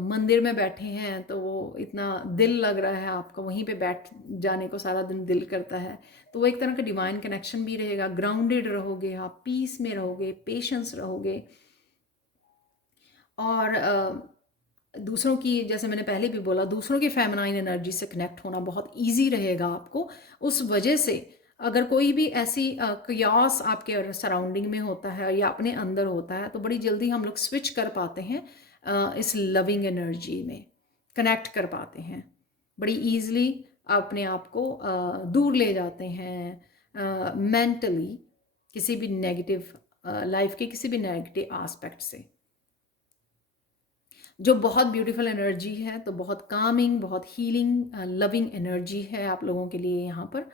मंदिर में बैठे हैं तो वो इतना दिल लग रहा है आपका, वहीं पे बैठ जाने को सारा दिन दिल करता है, तो वो एक तरह का डिवाइन कनेक्शन भी रहेगा। ग्राउंडेड रहोगे आप, पीस में रहोगे, पेशेंस रहोगे, और दूसरों की, जैसे मैंने पहले भी बोला, दूसरों की फेमिनाइन एनर्जी से कनेक्ट होना बहुत इजी रहेगा आपको। उस वजह से अगर कोई भी ऐसी कयास आपके सराउंडिंग में होता है या अपने अंदर होता है, तो बड़ी जल्दी हम लोग स्विच कर पाते हैं, इस लविंग एनर्जी में कनेक्ट कर पाते हैं, बड़ी ईजली अपने आप को दूर ले जाते हैं मेंटली, किसी भी नेगेटिव लाइफ के किसी भी नेगेटिव एस्पेक्ट से, जो बहुत ब्यूटीफुल एनर्जी है। तो बहुत कामिंग, बहुत हीलिंग, लविंग एनर्जी है आप लोगों के लिए यहाँ पर।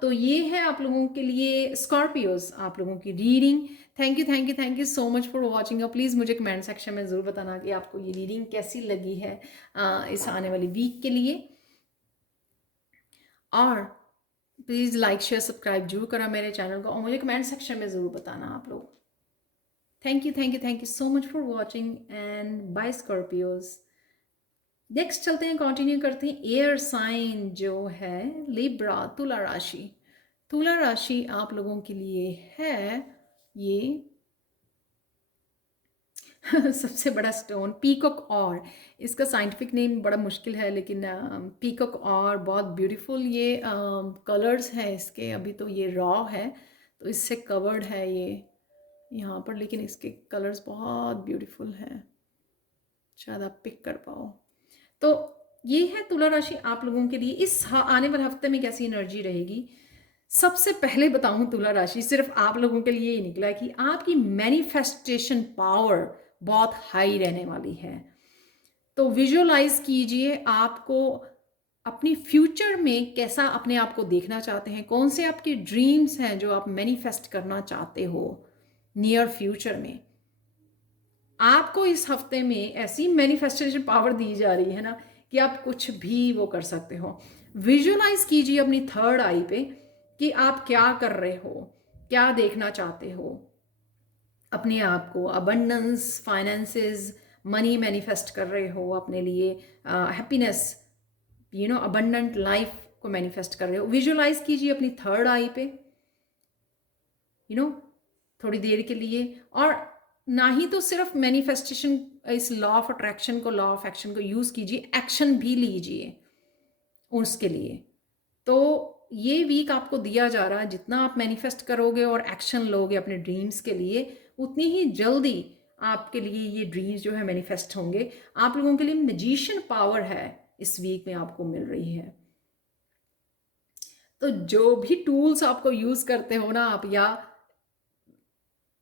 तो ये है आप लोगों के लिए स्कॉर्पियोज आप लोगों की reading. Thank you thank you thank you so much for watching. Please मुझे कमेंट सेक्शन में ज़रूर बताना कि आपको ये रीडिंग कैसी लगी है इस आने वाली वीक के लिए, और प्लीज़ लाइक शेयर सब्सक्राइब जरूर करा मेरे चैनल को, और मुझे कमेंट सेक्शन में ज़रूर बताना आप लोग। Thank you so much for watching, and bye Scorpios. Next चलते हैं, कंटिन्यू करते हैं एयर साइन जो है लिब्रा, तुला राशि। तुला राशि आप लोगों के लिए है ये सबसे बड़ा स्टोन पीकॉक और, इसका साइंटिफिक नेम बड़ा मुश्किल है, लेकिन पीकॉक और बहुत ब्यूटीफुल ये कलर्स हैं इसके। अभी तो ये रॉ है तो इससे कवर्ड है ये यहाँ पर, लेकिन इसके कलर्स बहुत ब्यूटीफुल हैं, शायद आप पिक कर पाओ। तो ये है तुला राशि आप लोगों के लिए इस आने वाले हफ्ते में कैसी एनर्जी रहेगी। सबसे पहले बताऊं तुला राशि, सिर्फ आप लोगों के लिए ही निकला कि आपकी मैनिफेस्टेशन पावर बहुत हाई रहने वाली है। तो विजुअलाइज कीजिए आपको अपनी फ्यूचर में कैसा अपने आप को देखना चाहते हैं, कौन से आपके ड्रीम्स हैं जो आप मैनिफेस्ट करना चाहते हो नियर फ्यूचर में। आपको इस हफ्ते में ऐसी मैनिफेस्टेशन पावर दी जा रही है ना कि आप कुछ भी वो कर सकते हो। विजुअलाइज कीजिए अपनी थर्ड आई पे कि आप क्या कर रहे हो, क्या देखना चाहते हो अपने आप को। अबंडेंस, फाइनेंसेस, मनी मैनिफेस्ट कर रहे हो अपने लिए, हैप्पीनेस, अबंडेंट लाइफ को मैनिफेस्ट कर रहे हो। विजुअलाइज कीजिए अपनी थर्ड आई पे, थोड़ी देर के लिए। और ना ही तो सिर्फ मैनिफेस्टेशन, इस लॉ ऑफ अट्रैक्शन को, लॉ ऑफ एक्शन को यूज कीजिए, एक्शन भी लीजिए उसके लिए। तो ये वीक आपको दिया जा रहा है, जितना आप मैनिफेस्ट करोगे और एक्शन लोगे अपने ड्रीम्स के लिए, उतनी ही जल्दी आपके लिए ये ड्रीम्स जो है मैनिफेस्ट होंगे। आप लोगों के लिए मैजिशियन पावर है इस वीक में आपको मिल रही है। तो जो भी टूल्स आपको यूज करते हो ना आप, या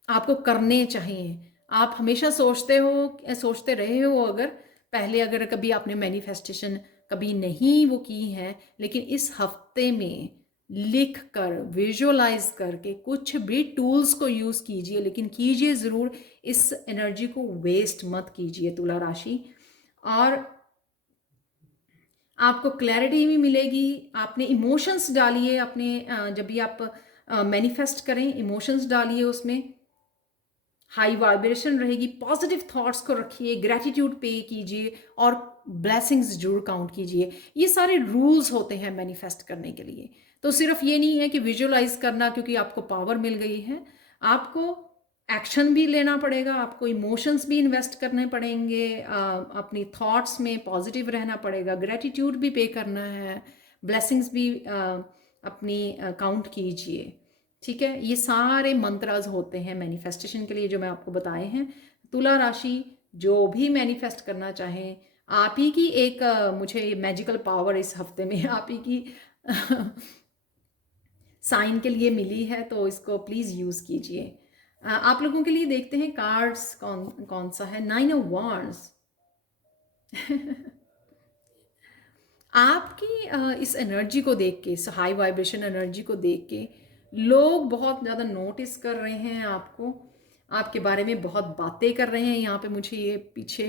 आपको करने चाहिए, आप हमेशा सोचते रहे हो, अगर पहले अगर कभी आपने मैनिफेस्टेशन कभी नहीं वो की है, लेकिन इस हफ्ते में लिख कर, विजुअलाइज करके कुछ भी टूल्स को यूज कीजिए, लेकिन कीजिए जरूर। इस एनर्जी को वेस्ट मत कीजिए तुला राशि। और आपको क्लैरिटी भी मिलेगी। आपने इमोशंस डालिए अपने, जब भी आप मैनिफेस्ट करें, इमोशंस डालिए उसमें, हाई वाइब्रेशन रहेगी। पॉजिटिव थॉट्स को रखिए, ग्रैटिट्यूड पे कीजिए और ब्लेसिंग्स जरूर काउंट कीजिए। ये सारे रूल्स होते हैं मैनिफेस्ट करने के लिए। तो सिर्फ ये नहीं है कि विजुअलाइज करना क्योंकि आपको पावर मिल गई है, आपको एक्शन भी लेना पड़ेगा, आपको इमोशंस भी इन्वेस्ट करने पड़ेंगे, अपनी थॉट्स में पॉजिटिव रहना पड़ेगा, ग्रैटिट्यूड भी पे करना है, ब्लेसिंग्स भी अपनी काउंट कीजिए। ठीक है, ये सारे मंत्राज होते हैं मैनिफेस्टेशन के लिए जो मैं आपको बताए हैं। तुला राशि जो भी मैनिफेस्ट करना चाहें, आप ही की एक मुझे मैजिकल पावर इस हफ्ते में आप ही की साइन के लिए मिली है, तो इसको प्लीज यूज कीजिए। आप लोगों के लिए देखते हैं कार्ड्स कौन कौन सा है। 9 ऑफ वांड्स आपकी इस एनर्जी को देख के, इस हाई वाइब्रेशन एनर्जी को देख के लोग बहुत ज़्यादा नोटिस कर रहे हैं आपको, आपके बारे में बहुत बातें कर रहे हैं। यहाँ पे मुझे ये पीछे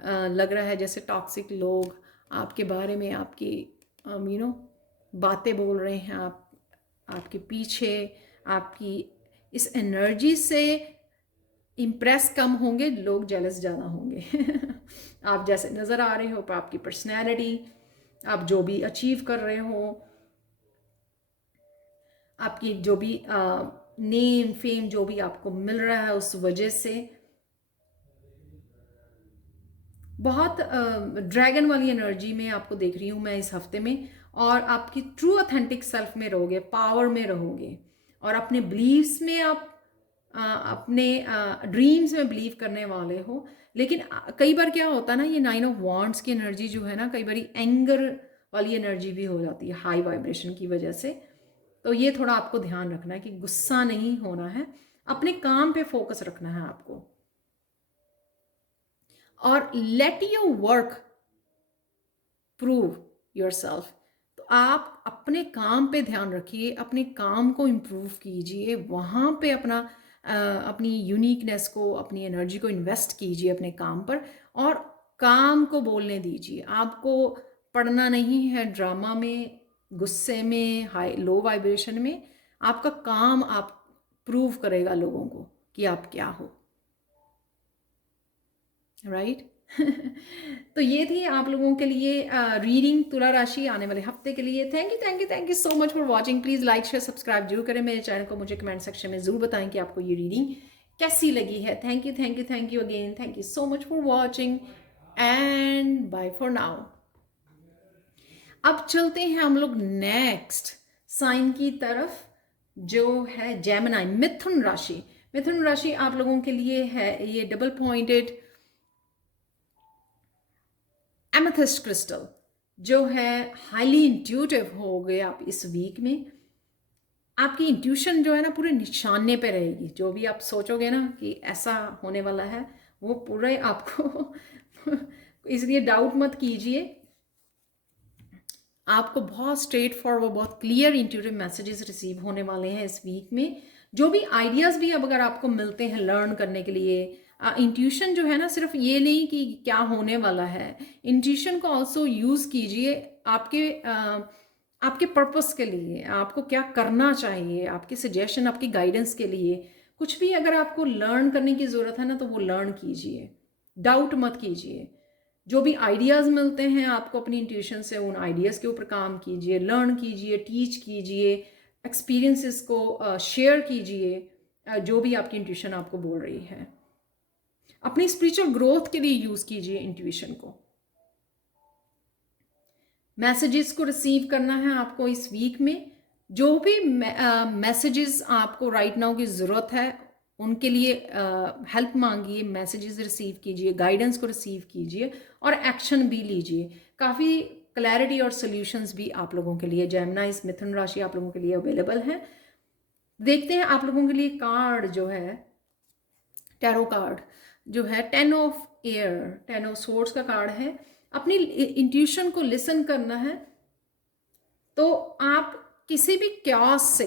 लग रहा है जैसे टॉक्सिक लोग आपके बारे में, आपकी बातें बोल रहे हैं, आपके पीछे। आपकी इस एनर्जी से इम्प्रेस कम होंगे लोग, जेलस ज़्यादा होंगे आप जैसे नज़र आ रहे हो, पर आपकी पर्सनैलिटी, आप जो भी अचीव कर रहे हो, आपकी जो भी नेम फेम जो भी आपको मिल रहा है, उस वजह से बहुत ड्रैगन वाली एनर्जी में आपको देख रही हूँ मैं इस हफ्ते में। और आपकी ट्रू ऑथेंटिक सेल्फ में रहोगे, पावर में रहोगे, और अपने बिलीव्स में आप अपने ड्रीम्स में बिलीव करने वाले हो। लेकिन कई बार क्या होता है ना, ये 9 ऑफ वांड्स की एनर्जी जो है ना, कई बार एंगर वाली एनर्जी भी हो जाती है हाई वाइब्रेशन की वजह से। तो ये थोड़ा आपको ध्यान रखना है कि गुस्सा नहीं होना है, अपने काम पे फोकस रखना है आपको। और let your work prove yourself. तो आप अपने काम पे ध्यान रखिए, अपने काम को इम्प्रूव कीजिए, वहाँ पे अपनी यूनिकनेस को, अपनी एनर्जी को इन्वेस्ट कीजिए अपने काम पर, और काम को बोलने दीजिए। आपको पढ़ना नहीं है ड्रामा में, गुस्से में, हाई लो वाइब्रेशन में। आपका काम आप प्रूव करेगा लोगों को कि आप क्या हो, राइट तो ये थी आप लोगों के लिए रीडिंग तुला राशि आने वाले हफ्ते के लिए। Thank you thank you thank you so much for watching. Please like share subscribe जरूर करें मेरे चैनल को, मुझे कमेंट सेक्शन में ज़रूर बताएं कि आपको ये रीडिंग कैसी लगी है। Thank you thank you thank you again, thank you so much for watching and bye for now. अब चलते हैं हम लोग नेक्स्ट साइन की तरफ, जो है जेमिनी, मिथुन राशि। मिथुन राशि आप लोगों के लिए है ये डबल पॉइंटेड एमेथिस्ट क्रिस्टल, जो है हाईली इंट्यूटिव हो गए आप इस वीक में। आपकी इंट्यूशन जो है ना पूरे निशाने पे रहेगी। जो भी आप सोचोगे ना कि ऐसा होने वाला है, वो पूरे आपको इसलिए डाउट मत कीजिए। आपको बहुत स्ट्रेट फॉरवर्ड, बहुत क्लियर इंट्यूटिव मैसेजेस रिसीव होने वाले हैं इस वीक में। जो भी आइडियाज़ भी अब अगर आपको मिलते हैं लर्न करने के लिए, इंट्यूशन जो है ना सिर्फ ये नहीं कि क्या होने वाला है, इंट्यूशन को ऑल्सो यूज़ कीजिए आपके आपके पर्पस के लिए, आपको क्या करना चाहिए, आपकी सजेशन, आपकी गाइडेंस के लिए। कुछ भी अगर आपको लर्न करने की ज़रूरत है ना तो वो लर्न कीजिए, डाउट मत कीजिए। जो भी आइडियाज़ मिलते हैं आपको अपनी इंट्यूशन से, उन आइडियाज़ के ऊपर काम कीजिए, लर्न कीजिए, टीच कीजिए, एक्सपीरियंसेस को शेयर कीजिए, जो भी आपकी इंट्यूशन आपको बोल रही है। अपनी स्पिरिचुअल ग्रोथ के लिए यूज़ कीजिए इंट्यूशन को। मैसेजेस को रिसीव करना है आपको इस वीक में। जो भी मैसेजेस आपको राइट नाउ की ज़रूरत है उनके लिए हेल्प मांगिए, मैसेजेस रिसीव कीजिए, गाइडेंस को रिसीव कीजिए और एक्शन भी लीजिए। काफ़ी क्लैरिटी और सॉल्यूशंस भी आप लोगों के लिए, जेमिनी मिथुन राशि आप लोगों के लिए अवेलेबल है। देखते हैं आप लोगों के लिए कार्ड जो है, टैरो कार्ड जो है 10 ऑफ एयर, 10 ऑफ सोर्ड्स का कार्ड है। अपनी इंट्यूशन को लिसन करना है। तो आप किसी भी क्यास से,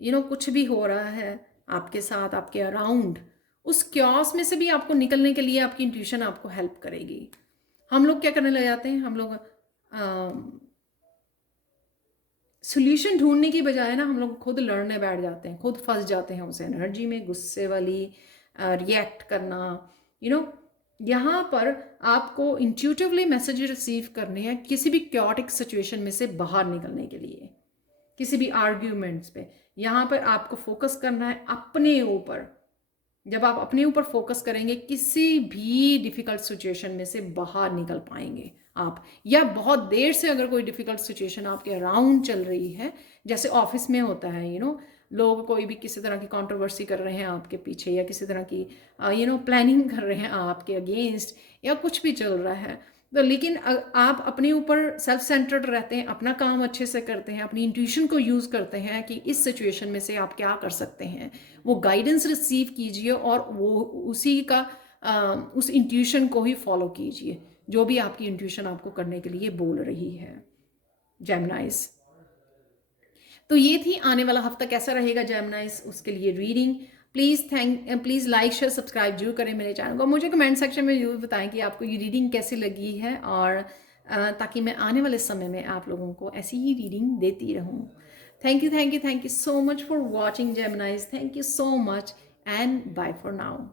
कुछ भी हो रहा है आपके साथ, आपके अराउंड, उस क्यास में से भी आपको निकलने के लिए आपकी इंट्यूशन आपको हेल्प करेगी। हम लोग क्या करने लग जाते हैं, हम लोग सोल्यूशन ढूंढने की बजाय ना हम लोग खुद लड़ने बैठ जाते हैं, खुद फंस जाते हैं उस एनर्जी में, गुस्से वाली रिएक्ट करना। यहाँ पर आपको इंट्यूटिवली मैसेज रिसीव करने हैं किसी भी क्योटिक सिचुएशन में से बाहर निकलने के लिए, किसी भी आर्ग्यूमेंट्स पे। यहाँ पर आपको फोकस करना है अपने ऊपर। जब आप अपने ऊपर फोकस करेंगे किसी भी डिफ़िकल्ट सिचुएशन में से बाहर निकल पाएंगे आप। या बहुत देर से अगर कोई डिफ़िकल्ट सिचुएशन आपके अराउंड चल रही है, जैसे ऑफिस में होता है, लोग कोई भी किसी तरह की कंट्रोवर्सी कर रहे हैं आपके पीछे, या किसी तरह की प्लानिंग कर रहे हैं आपके अगेंस्ट, या कुछ भी चल रहा है, तो लेकिन आप अपने ऊपर सेल्फ सेंटर्ड रहते हैं, अपना काम अच्छे से करते हैं, अपनी इंट्यूशन को यूज़ करते हैं कि इस सिचुएशन में से आप क्या कर सकते हैं, वो गाइडेंस रिसीव कीजिए और वो उसी का उस इंट्यूशन को ही फॉलो कीजिए जो भी आपकी इंट्यूशन आपको करने के लिए बोल रही है। जेमिनाइज, तो ये थी आने वाला हफ्ता कैसा रहेगा जेमिनाइज, उसके लिए reading. Please like share subscribe जरूर करें मेरे चैनल को। मुझे कमेंट सेक्शन में जरूर बताएं कि आपको ये रीडिंग कैसी लगी है, और ताकि मैं आने वाले समय में आप लोगों को ऐसी ही रीडिंग देती रहूं। Thank you so much for watching Geminis. Thank you so much and bye for now.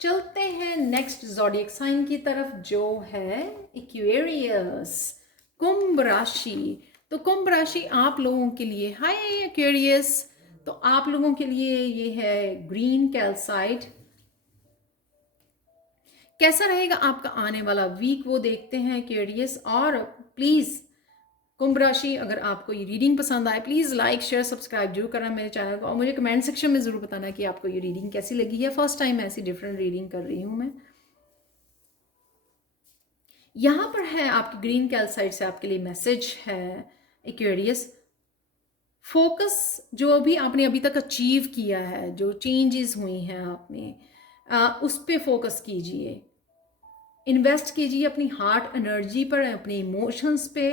चलते हैं नेक्स्ट ज़ोडिएक साइन की तरफ जो है एक्वेरियस, कुंभ राशि। तो कुंभ राशि आप लोगों के लिए, हाय एक्वेरियस, तो आप लोगों के लिए ये है ग्रीन कैल्साइट। कैसा रहेगा आपका आने वाला वीक वो देखते हैं एक्वेरियस। और प्लीज़ कुंभ राशि, अगर आपको ये रीडिंग पसंद आए प्लीज़ लाइक शेयर सब्सक्राइब जरूर करना मेरे चैनल को, और मुझे कमेंट सेक्शन में ज़रूर बताना कि आपको ये रीडिंग कैसी लगी है। फर्स्ट टाइम ऐसी डिफरेंट रीडिंग कर रही हूँ मैं। यहाँ पर है आपकी ग्रीन कैल्साइट से आपके लिए मैसेज है एक्वेरियस। फोकस जो भी आपने अभी तक अचीव किया है, जो चेंजेस हुई हैं आप में, उस पर फोकस कीजिए, इन्वेस्ट कीजिए अपनी हार्ट एनर्जी पर, अपने इमोशंस पे।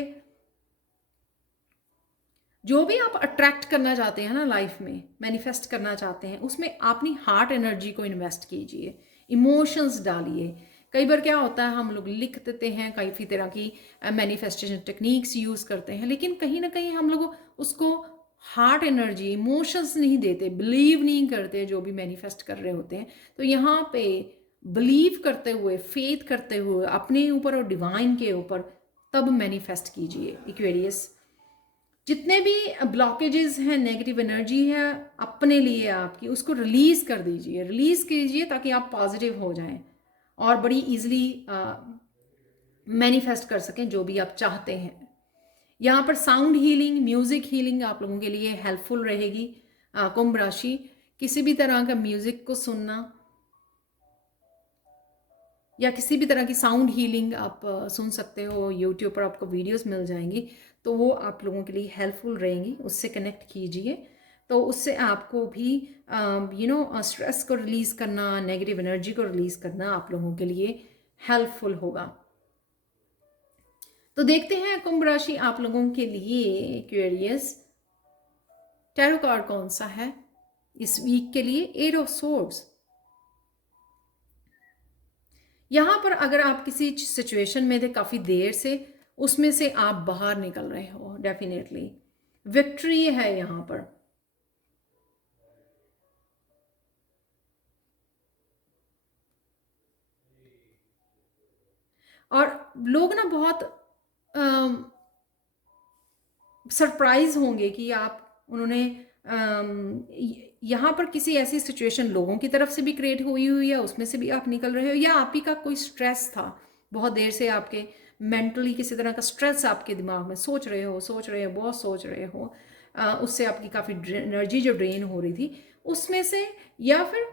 जो भी आप अट्रैक्ट करना चाहते हैं ना लाइफ में, मैनिफेस्ट करना चाहते हैं, उसमें अपनी हार्ट एनर्जी को इन्वेस्ट कीजिए, इमोशंस डालिए। कई बार क्या होता है हम लोग लिख देते हैं, कई तरह की मैनिफेस्टेशन टेक्निक्स यूज़ करते हैं, लेकिन कहीं ना कहीं हम लोग उसको हार्ट एनर्जी, इमोशंस नहीं देते, बिलीव नहीं करते जो भी मैनिफेस्ट कर रहे होते हैं। तो यहाँ पे बिलीव करते हुए, फेथ करते हुए अपने ऊपर और डिवाइन के ऊपर तब मैनिफेस्ट कीजिए एक्वेरियस। जितने भी ब्लॉकेजेस हैं, नेगेटिव एनर्जी है अपने लिए आपकी, उसको रिलीज कर दीजिए, रिलीज कीजिए ताकि आप पॉजिटिव हो जाएं और बड़ी इजीली मैनिफेस्ट कर सकें जो भी आप चाहते हैं। यहाँ पर साउंड हीलिंग, म्यूजिक हीलिंग आप लोगों के लिए हेल्पफुल रहेगी। कुंभ राशि, किसी भी तरह का म्यूजिक को सुनना, या किसी भी तरह की साउंड हीलिंग आप सुन सकते हो, यूट्यूब पर आपको वीडियोस मिल जाएंगी, तो वो आप लोगों के लिए हेल्पफुल रहेंगी। उससे कनेक्ट कीजिए, तो उससे आपको भी स्ट्रेस को रिलीज़ करना, नेगेटिव एनर्जी को रिलीज़ करना आप लोगों के लिए हेल्पफुल होगा। तो देखते हैं कुंभ राशि आप लोगों के लिए एक्वेरियस टैरो कार्ड कौन सा है इस वीक के लिए। Eight of swords. यहां पर अगर आप किसी सिचुएशन में थे काफी देर से, उसमें से आप बाहर निकल रहे हो, डेफिनेटली विक्ट्री है यहां पर। और लोग ना बहुत सरप्राइज होंगे कि आप उन्होंने यहाँ पर किसी ऐसी सिचुएशन लोगों की तरफ से भी क्रिएट हुई है, उसमें से भी आप निकल रहे हो, या आप ही का कोई स्ट्रेस था बहुत देर से, आपके मेंटली किसी तरह का स्ट्रेस आपके दिमाग में, सोच रहे हो बहुत सोच रहे हो, उससे आपकी काफ़ी एनर्जी जो ड्रेन हो रही थी उसमें से। या फिर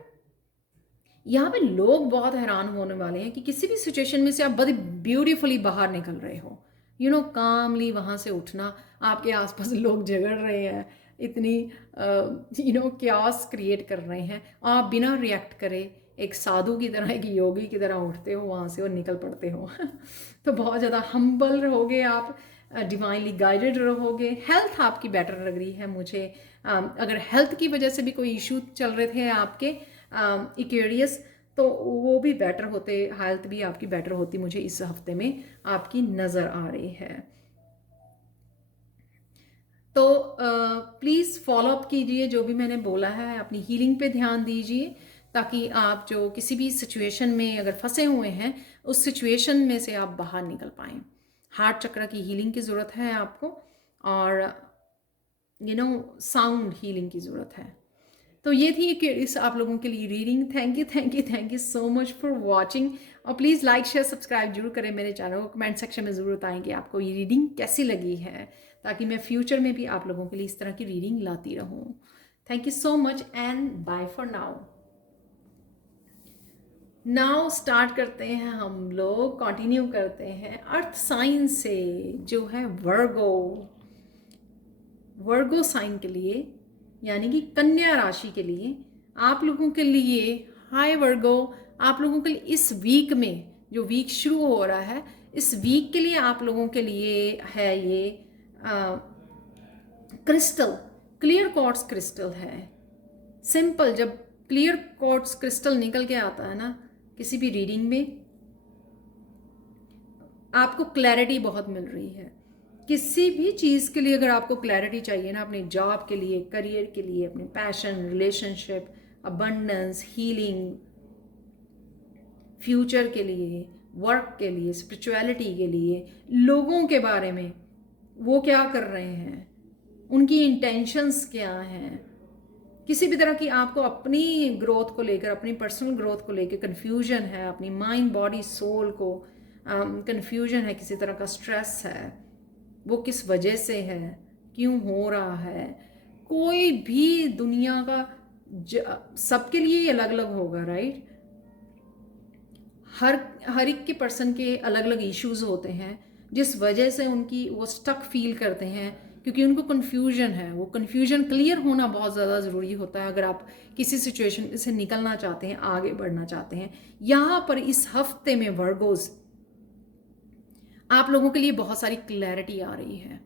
यहाँ पे लोग बहुत हैरान होने वाले हैं कि किसी भी सिचुएशन में से आप बड़ी ब्यूटीफुली बाहर निकल रहे हो, कामली वहाँ से उठना। आपके आसपास लोग झगड़ रहे हैं, इतनी क्यास क्रिएट कर रहे हैं, आप बिना रिएक्ट करे एक साधु की तरह, एक योगी की तरह उठते हो वहाँ से और निकल पड़ते हो तो बहुत ज़्यादा हम्बल रहोगे आप, डिवाइनली गाइडेड रहोगे। हेल्थ आपकी बेटर लग रही है मुझे। अगर हेल्थ की वजह से भी कोई इशू चल रहे थे आपके एक्वेरियस, तो वो भी बेटर होते, हेल्थ भी आपकी बेटर होती मुझे इस हफ्ते में आपकी नज़र आ रही है। तो प्लीज़ फॉलोअप कीजिए जो भी मैंने बोला है, अपनी हीलिंग पे ध्यान दीजिए, ताकि आप जो किसी भी सिचुएशन में अगर फंसे हुए हैं, उस सिचुएशन में से आप बाहर निकल पाएँ। हार्ट चक्र की हीलिंग की ज़रूरत है आपको, और साउंड हीलिंग की ज़रूरत है। तो ये थी कि इस आप लोगों के लिए reading. Thank you so much for watching. और प्लीज़ लाइक शेयर सब्सक्राइब जरूर करें मेरे चैनल को। कमेंट सेक्शन में ज़रूर बताएं कि आपको ये रीडिंग कैसी लगी है, ताकि मैं फ्यूचर में भी आप लोगों के लिए इस तरह की रीडिंग लाती रहूँ। Thank you so much and bye for now start करते हैं, हम लोग कंटिन्यू करते हैं अर्थ साइन से, जो है वर्गो साइन के लिए, यानी कि कन्या राशि के लिए आप लोगों के लिए। हाय वर्गो, आप लोगों के लिए इस वीक में, जो वीक शुरू हो रहा है, इस वीक के लिए आप लोगों के लिए है ये क्रिस्टल, क्लियर क्वार्ट्ज क्रिस्टल है। सिंपल, जब क्लियर क्वार्ट्ज क्रिस्टल निकल के आता है ना किसी भी रीडिंग में, आपको क्लैरिटी बहुत मिल रही है। किसी भी चीज़ के लिए अगर आपको क्लैरिटी चाहिए ना, अपने जॉब के लिए, करियर के लिए, अपने passion, relationship, abundance, healing, future के लिए, वर्क के लिए, स्पिरिचुअलिटी के लिए, लोगों के बारे में, वो क्या कर रहे हैं, उनकी इंटेंशंस क्या हैं, किसी भी तरह की आपको अपनी ग्रोथ को लेकर, अपनी पर्सनल ग्रोथ को लेकर कन्फ्यूजन है, अपनी माइंड बॉडी सोल को कन्फ्यूजन है, किसी तरह का स्ट्रेस है, वो किस वजह से है, क्यों हो रहा है, कोई भी दुनिया का सबके लिए अलग अलग होगा, राइट। हर एक के पर्सन के अलग अलग इश्यूज होते हैं, जिस वजह से उनकी वो स्टक फील करते हैं, क्योंकि उनको कन्फ्यूजन है। वो कन्फ्यूजन क्लियर होना बहुत ज़्यादा ज़रूरी होता है अगर आप किसी सिचुएशन से निकलना चाहते हैं, आगे बढ़ना चाहते हैं। यहाँ पर इस हफ्ते में वर्गोस आप लोगों के लिए बहुत सारी क्लैरिटी आ रही है।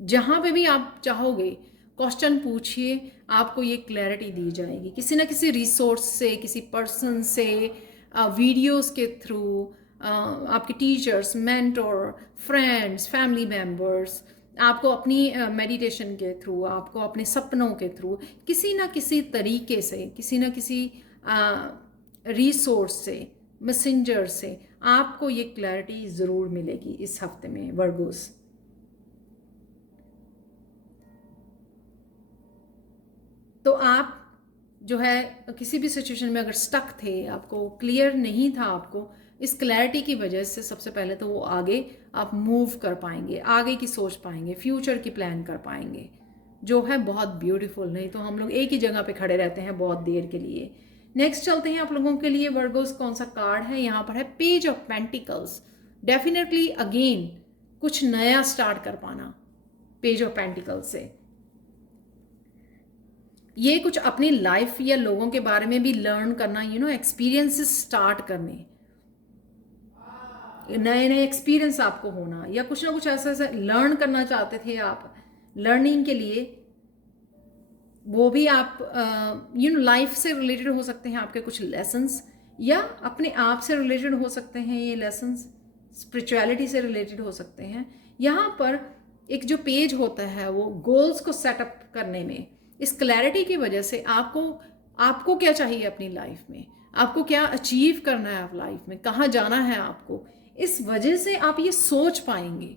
जहां पे भी आप चाहोगे क्वेश्चन पूछिए, आपको ये क्लैरिटी दी जाएगी किसी ना किसी रिसोर्स से, किसी पर्सन से, वीडियोस के थ्रू, आपके teachers, mentor, friends, family members, आपको अपनी मेडिटेशन के थ्रू, आपको अपने सपनों के थ्रू, किसी ना किसी तरीके से, किसी ना किसी रिसोर्स से, मैसेंजर से आपको ये क्लैरिटी ज़रूर मिलेगी इस हफ्ते में वर्गोस। तो आप जो है किसी भी सिचुएशन में अगर स्टक थे, आपको क्लियर नहीं था, आपको इस क्लैरिटी की वजह से सबसे पहले तो वो आगे आप मूव कर पाएंगे, आगे की सोच पाएंगे, फ्यूचर की प्लान कर पाएंगे, जो है बहुत ब्यूटीफुल। नहीं तो हम लोग एक ही जगह पे खड़े रहते हैं बहुत देर के लिए, नेक्स्ट चलते हैं आप लोगों के लिए वर्गोस, कौन सा कार्ड है यहाँ पर है page of pentacles. Definitely again कुछ नया स्टार्ट कर पाना पेज ऑफ पेंटिकल्स से। ये कुछ अपनी लाइफ या लोगों के बारे में भी लर्न करना, एक्सपीरियंसेस स्टार्ट करने, नए नए एक्सपीरियंस आपको होना, या कुछ ना कुछ ऐसा ऐसा लर्न करना चाहते थे आप, लर्निंग के लिए वो भी आप लाइफ से रिलेटेड हो सकते हैं आपके कुछ लेसन्स, या अपने आप से रिलेटेड हो सकते हैं ये लेसन्स, स्पिरिचुअलिटी से रिलेटेड हो सकते हैं। यहाँ पर एक जो पेज होता है वो गोल्स को सेटअप करने में, इस क्लैरिटी की वजह से आपको क्या चाहिए अपनी लाइफ में, आपको क्या अचीव करना है आप लाइफ में, कहाँ जाना है आपको, इस वजह से आप ये सोच पाएंगे,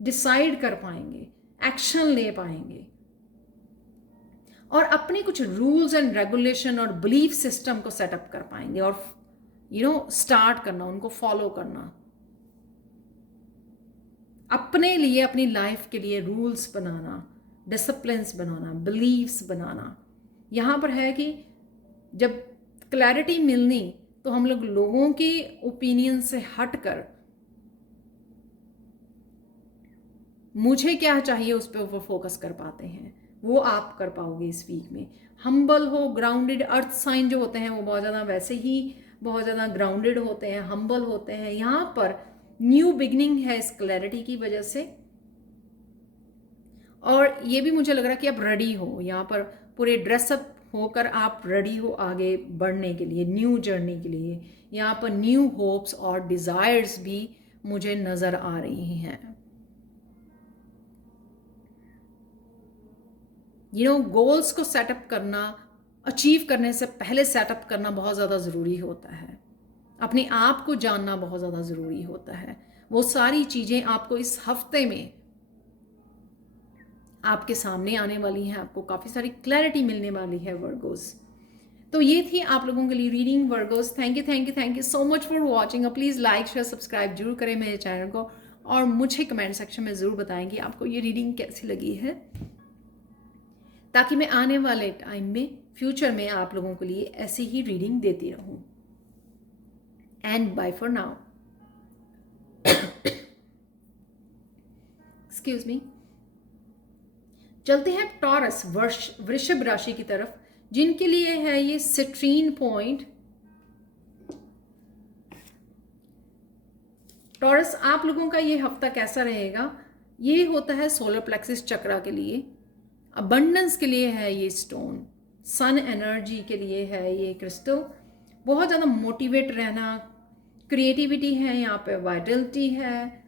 डिसाइड कर पाएंगे, एक्शन ले पाएंगे, और अपने कुछ रूल्स एंड रेगुलेशन और बिलीफ सिस्टम को सेटअप कर पाएंगे, और स्टार्ट करना, उनको फॉलो करना, अपने लिए, अपनी लाइफ के लिए रूल्स बनाना, डिसिप्लिन्स बनाना, बिलीव्स बनाना। यहाँ पर है कि जब क्लैरिटी मिलनी तो हम लोगों के ओपिनियन से हटकर मुझे क्या चाहिए उस पर वो फोकस कर पाते हैं, वो आप कर पाओगे इस वीक में। हम्बल हो, ग्राउंडेड, अर्थ साइन जो होते हैं वो बहुत ज़्यादा वैसे ही बहुत ज़्यादा ग्राउंडेड होते हैं, हम्बल होते हैं। यहाँ पर न्यू बिगनिंग है इस क्लैरिटी की वजह से, और ये भी मुझे लग रहा है कि आप रेडी हो, यहाँ पर पूरे ड्रेसअप होकर आप रेडी हो आगे बढ़ने के लिए, न्यू जर्नी के लिए। यहाँ पर न्यू होप्स और डिज़ायर्स भी मुझे नज़र आ रही हैं। गोल्स को सेटअप करना, अचीव करने से पहले सेटअप करना बहुत ज़्यादा ज़रूरी होता है, अपने आप को जानना बहुत ज़्यादा ज़रूरी होता है। वो सारी चीज़ें आपको इस हफ्ते में आपके सामने आने वाली हैं, आपको काफ़ी सारी क्लैरिटी मिलने वाली है वर्गोस। तो ये थी आप लोगों के लिए reading Virgo's. Thank you so much for watching. Please like share subscribe जरूर करें मेरे चैनल को, और मुझे कमेंट सेक्शन में ज़रूर बताएं कि आपको ये रीडिंग कैसी लगी है, ताकि मैं आने वाले टाइम में, फ्यूचर में आप लोगों के लिए ऐसी ही रीडिंग देती रहूं। And bye for now. Excuse me. चलते हैं टॉरस, वृषभ राशि की तरफ, जिनके लिए है ये सिट्रीन पॉइंट। टॉरस, आप लोगों का ये हफ्ता कैसा रहेगा? ये होता है सोलर प्लेक्सिस चक्रा के लिए, अबंडेंस के लिए है ये स्टोन, सन एनर्जी के लिए है ये क्रिस्टल। बहुत ज़्यादा मोटिवेट रहना, क्रिएटिविटी है यहाँ पे, वाइटलिटी है,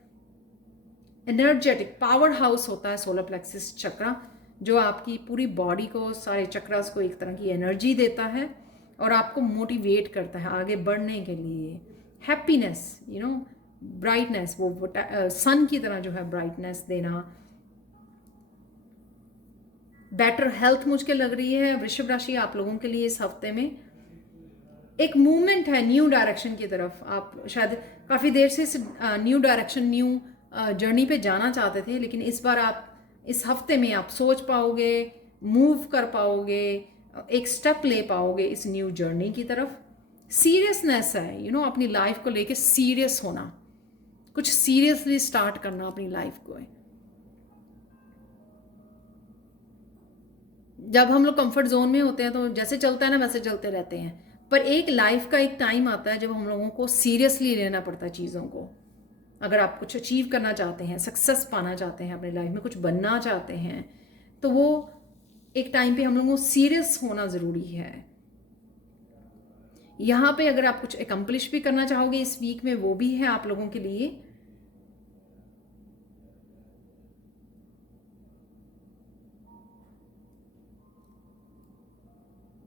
एनर्जेटिक पावर हाउस होता है सोलर प्लेक्सिस चक्रा, जो आपकी पूरी बॉडी को, सारे चक्रास को एक तरह की एनर्जी देता है और आपको मोटिवेट करता है आगे बढ़ने के लिए। हैप्पीनेस, ब्राइटनेस, वो सन की तरह जो है ब्राइटनेस देना। बेटर हेल्थ मुझे लग रही है वृषभ राशि आप लोगों के लिए इस हफ्ते में। एक मूवमेंट है न्यू डायरेक्शन की तरफ, आप शायद काफ़ी देर से न्यू डायरेक्शन, न्यू जर्नी पे जाना चाहते थे, लेकिन इस बार आप इस हफ्ते में आप सोच पाओगे, मूव कर पाओगे, एक स्टेप ले पाओगे इस न्यू जर्नी की तरफ। सीरियसनेस है, अपनी लाइफ को लेके सीरियस होना, कुछ सीरियसली स्टार्ट करना अपनी लाइफ को। जब हम लोग कंफर्ट जोन में होते हैं तो जैसे चलता है ना वैसे चलते रहते हैं, पर एक लाइफ का एक टाइम आता है जब हम लोगों को सीरियसली लेना पड़ता है चीज़ों को। अगर आप कुछ अचीव करना चाहते हैं, सक्सेस पाना चाहते हैं अपनी लाइफ में, कुछ बनना चाहते हैं, तो वो एक टाइम पे हम लोगों को सीरियस होना ज़रूरी है। यहाँ पे अगर आप कुछ एकम्प्लिश भी करना चाहोगे इस वीक में, वो भी है आप लोगों के लिए।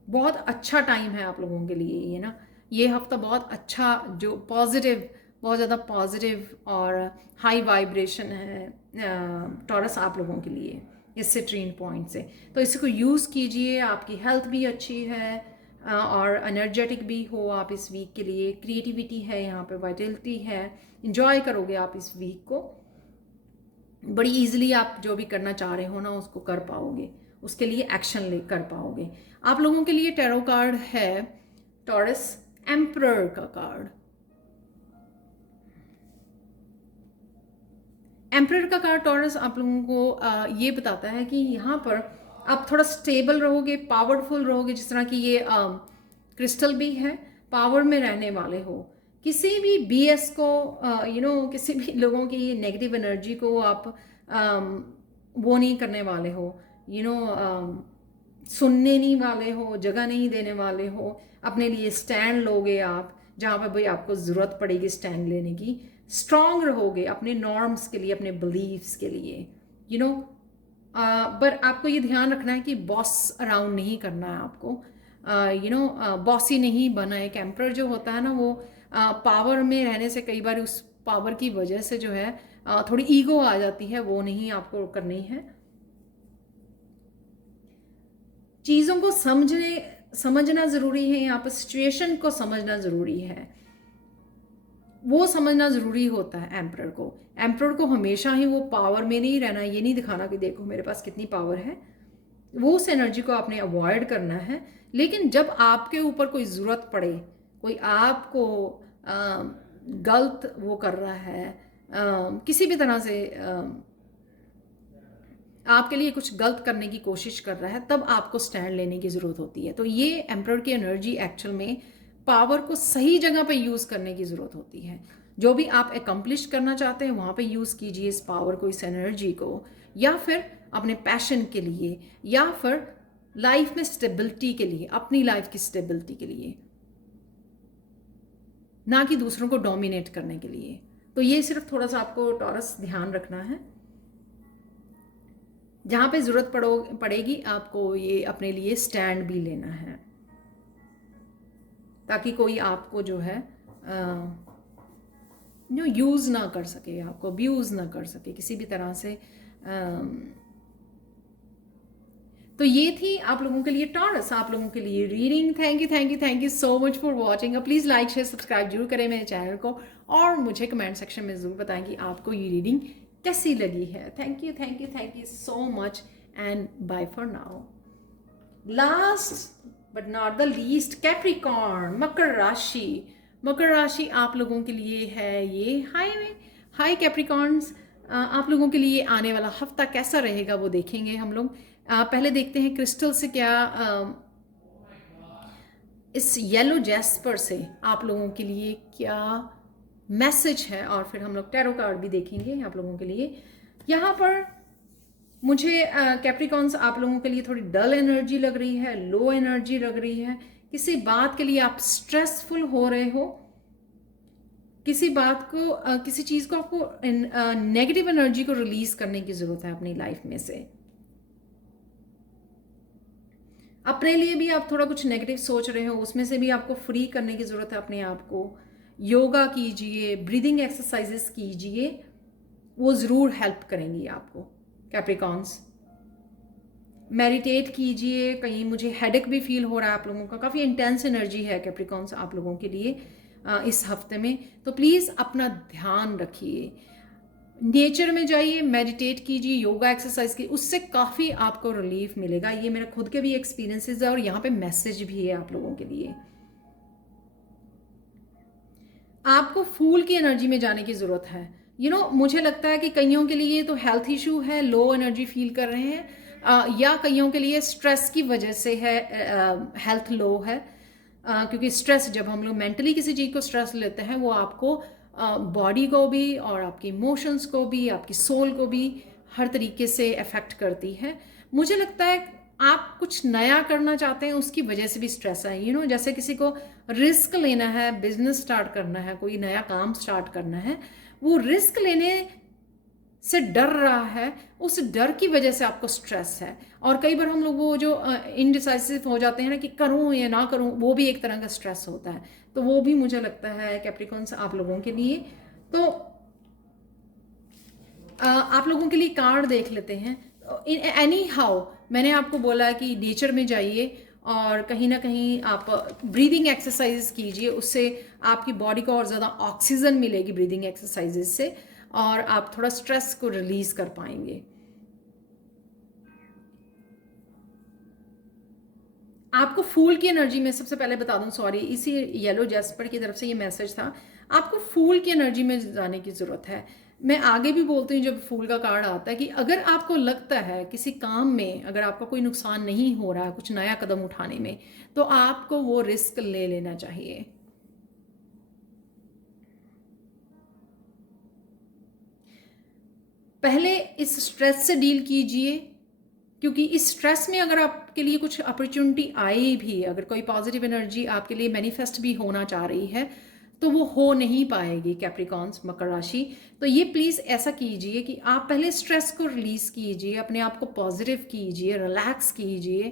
बहुत अच्छा टाइम है आप लोगों के लिए ये हफ्ता बहुत अच्छा, जो पॉजिटिव, बहुत ज़्यादा पॉजिटिव और हाई वाइब्रेशन है टॉरस आप लोगों के लिए इस सिट्रीन पॉइंट से। तो इसी को यूज़ कीजिए, आपकी हेल्थ भी अच्छी है और एनर्जेटिक भी हो आप इस वीक के लिए। क्रिएटिविटी है यहाँ पे, वाइटलिटी है, इंजॉय करोगे आप इस वीक को। बड़ी ईजिली आप जो भी करना चाह रहे हो ना उसको कर पाओगे, उसके लिए एक्शन ले कर पाओगे। आप लोगों के लिए टैरो कार्ड है टॉरस, एम्परर का कार्ड। एम्परर का कार्ड टॉरस आप लोगों को ये बताता है कि यहाँ पर आप थोड़ा स्टेबल रहोगे, पावरफुल रहोगे, जिस तरह की ये क्रिस्टल भी है, पावर में रहने वाले हो। किसी भी बीएस को किसी भी लोगों की नेगेटिव एनर्जी को आप वो नहीं करने वाले हो, सुनने नहीं वाले हो, जगह नहीं देने वाले हो। अपने लिए स्टैंड लोगे आप, जहाँ पर भाई आपको ज़रूरत पड़ेगी स्टैंड लेने की। स्ट्रांग रहोगे अपने नॉर्म्स के लिए, अपने बिलीव्स के लिए, पर आपको ये ध्यान रखना है कि बॉस अराउंड नहीं करना है आपको, बॉसी नहीं बना। एक एम्परर जो होता है ना, वो पावर में रहने से कई बार उस पावर की वजह से जो है थोड़ी ईगो आ जाती है, वो नहीं आपको करनी है। चीज़ों को समझना ज़रूरी है, यहाँ पर सिचुएशन को समझना ज़रूरी है, वो समझना ज़रूरी होता है एम्परर को। एम्परर को हमेशा ही वो पावर में नहीं रहना, ये नहीं दिखाना कि देखो मेरे पास कितनी पावर है, वो उस एनर्जी को आपने अवॉइड करना है। लेकिन जब आपके ऊपर कोई ज़रूरत पड़े, कोई आपको गलत वो कर रहा है, किसी भी तरह से आपके लिए कुछ गलत करने की कोशिश कर रहा है, तब आपको स्टैंड लेने की ज़रूरत होती है। तो ये एम्परर की एनर्जी एक्चुअल में पावर को सही जगह पे यूज़ करने की ज़रूरत होती है। जो भी आप एकम्प्लिश करना चाहते हैं वहाँ पे यूज़ कीजिए इस पावर को, इस एनर्जी को, या फिर अपने पैशन के लिए, या फिर लाइफ में स्टेबिलिटी के लिए, अपनी लाइफ की स्टेबिलिटी के लिए, ना कि दूसरों को डोमिनेट करने के लिए। तो ये सिर्फ थोड़ा सा आपको टॉरस ध्यान रखना है। जहाँ पे ज़रूरत पड़ेगी आपको ये अपने लिए स्टैंड भी लेना है, ताकि कोई आपको जो है जो यूज़ ना कर सके, आपको अब्यूज़ ना कर सके किसी भी तरह से। तो ये थी आप लोगों के लिए टॉरस, आप लोगों के लिए reading. Thank you so much for watching. Please like share subscribe जरूर करें मेरे चैनल को, और मुझे कमेंट सेक्शन में ज़रूर बताएं कि आपको ये रीडिंग कैसी लगी है। Thank you so much and bye for now. Last but not the least, Capricorn, मकर राशि। मकर राशि आप लोगों के लिए है ये। हाय कैप्रिकॉर्न्स, आप लोगों के लिए आने वाला हफ्ता कैसा रहेगा वो देखेंगे हम लोग। पहले देखते हैं क्रिस्टल से क्या इस येलो जैस्पर से आप लोगों के लिए क्या मैसेज है, और फिर हम लोग टैरो कार्ड भी देखेंगे आप लोगों के लिए। यहाँ पर मुझे कैप्रिकॉर्न्स आप लोगों के लिए थोड़ी डल एनर्जी लग रही है, लो एनर्जी लग रही है। किसी बात के लिए आप स्ट्रेसफुल हो रहे हो, किसी बात को किसी चीज़ को आपको नेगेटिव एनर्जी को रिलीज करने की ज़रूरत है अपनी लाइफ में से। अपने लिए भी आप थोड़ा कुछ नेगेटिव सोच रहे हो, उसमें से भी आपको फ्री करने की ज़रूरत है अपने आप को। योगा कीजिए, ब्रीदिंग एक्सरसाइजेस कीजिए, वो ज़रूर हेल्प करेंगी आपको कैप्रिकॉर्न्स। मेडिटेट कीजिए। कहीं मुझे हेडेक भी फील हो रहा है आप लोगों का, काफ़ी इंटेंस एनर्जी है कैप्रिकॉर्न्स आप लोगों के लिए इस हफ्ते में। तो प्लीज़ अपना ध्यान रखिए, नेचर में जाइए, मेडिटेट कीजिए, योगा एक्सरसाइज कीजिए, उससे काफ़ी आपको रिलीफ मिलेगा। ये मेरा खुद के भी एक्सपीरियंसेस है, और यहाँ पे मैसेज भी है आप लोगों के लिए। आपको फूल की एनर्जी में जाने की ज़रूरत है। मुझे लगता है कि कईयों के लिए तो हेल्थ इशू है, लो एनर्जी फील कर रहे हैं, या कईयों के लिए स्ट्रेस की वजह से है, हेल्थ लो है। क्योंकि स्ट्रेस, जब हम लोग मेंटली किसी चीज़ को स्ट्रेस लेते हैं, वो आपको बॉडी को भी और आपके इमोशंस को भी, आपकी सोल को भी हर तरीके से अफेक्ट करती है। मुझे लगता है आप कुछ नया करना चाहते हैं, उसकी वजह से भी स्ट्रेस है। जैसे किसी को रिस्क लेना है, बिजनेस स्टार्ट करना है, कोई नया काम स्टार्ट करना है, वो रिस्क लेने से डर रहा है, उस डर की वजह से आपको स्ट्रेस है। और कई बार हम लोग वो जो इनडिसाइसिव हो जाते हैं ना, कि करूं या ना करूं, वो भी एक तरह का स्ट्रेस होता है। तो वो भी मुझे लगता है कैप्रिकॉर्न्स आप लोगों के लिए। तो आप लोगों के लिए कार्ड देख लेते हैं। एनी हाउ मैंने आपको बोला कि नेचर में जाइए, और कहीं ना कहीं आप ब्रीदिंग एक्सरसाइजेस कीजिए, उससे आपकी बॉडी को और ज़्यादा ऑक्सीजन मिलेगी ब्रीदिंग एक्सरसाइजेस से, और आप थोड़ा स्ट्रेस को रिलीज कर पाएंगे। आपको फूल की एनर्जी में सबसे पहले बता दूं, सॉरी, इसी येलो जैस्पर की तरफ से ये मैसेज था। आपको फूल की एनर्जी में जाने की ज़रूरत है। मैं आगे भी बोलती हूँ जब फूल का कार्ड आता है कि अगर आपको लगता है किसी काम में अगर आपका कोई नुकसान नहीं हो रहा है कुछ नया कदम उठाने में, तो आपको वो रिस्क ले लेना चाहिए। पहले इस स्ट्रेस से डील कीजिए, क्योंकि इस स्ट्रेस में अगर आपके लिए कुछ अपॉर्चुनिटी आए भी, अगर कोई पॉजिटिव एनर्जी आपके लिए मैनिफेस्ट भी होना चाह रही है, तो वो हो नहीं पाएगी। कैप्रिकॉन्स, मकर राशि, तो ये प्लीज़ ऐसा कीजिए कि आप पहले स्ट्रेस को रिलीज़ कीजिए, अपने आप को पॉजिटिव कीजिए, रिलैक्स कीजिए,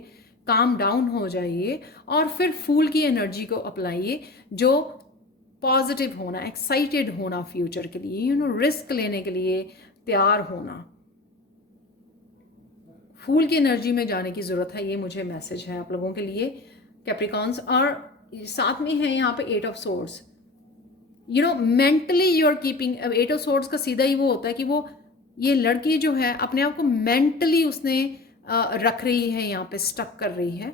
काम डाउन हो जाइए, और फिर फूल की एनर्जी को अपनाइए, जो पॉजिटिव होना, एक्साइटेड होना फ्यूचर के लिए, रिस्क लेने के लिए तैयार होना। फूल की एनर्जी में जाने की ज़रूरत है, ये मुझे मैसेज है आप लोगों के लिए कैप्रिकॉन्स। और साथ में है यहाँ पे 8 of swords. Mentally you are keeping, 8 of swords का सीधा ही वो होता है कि वो ये लड़की जो है अपने आप को मेंटली उसने रख रही है, यहाँ पे स्टक कर रही है,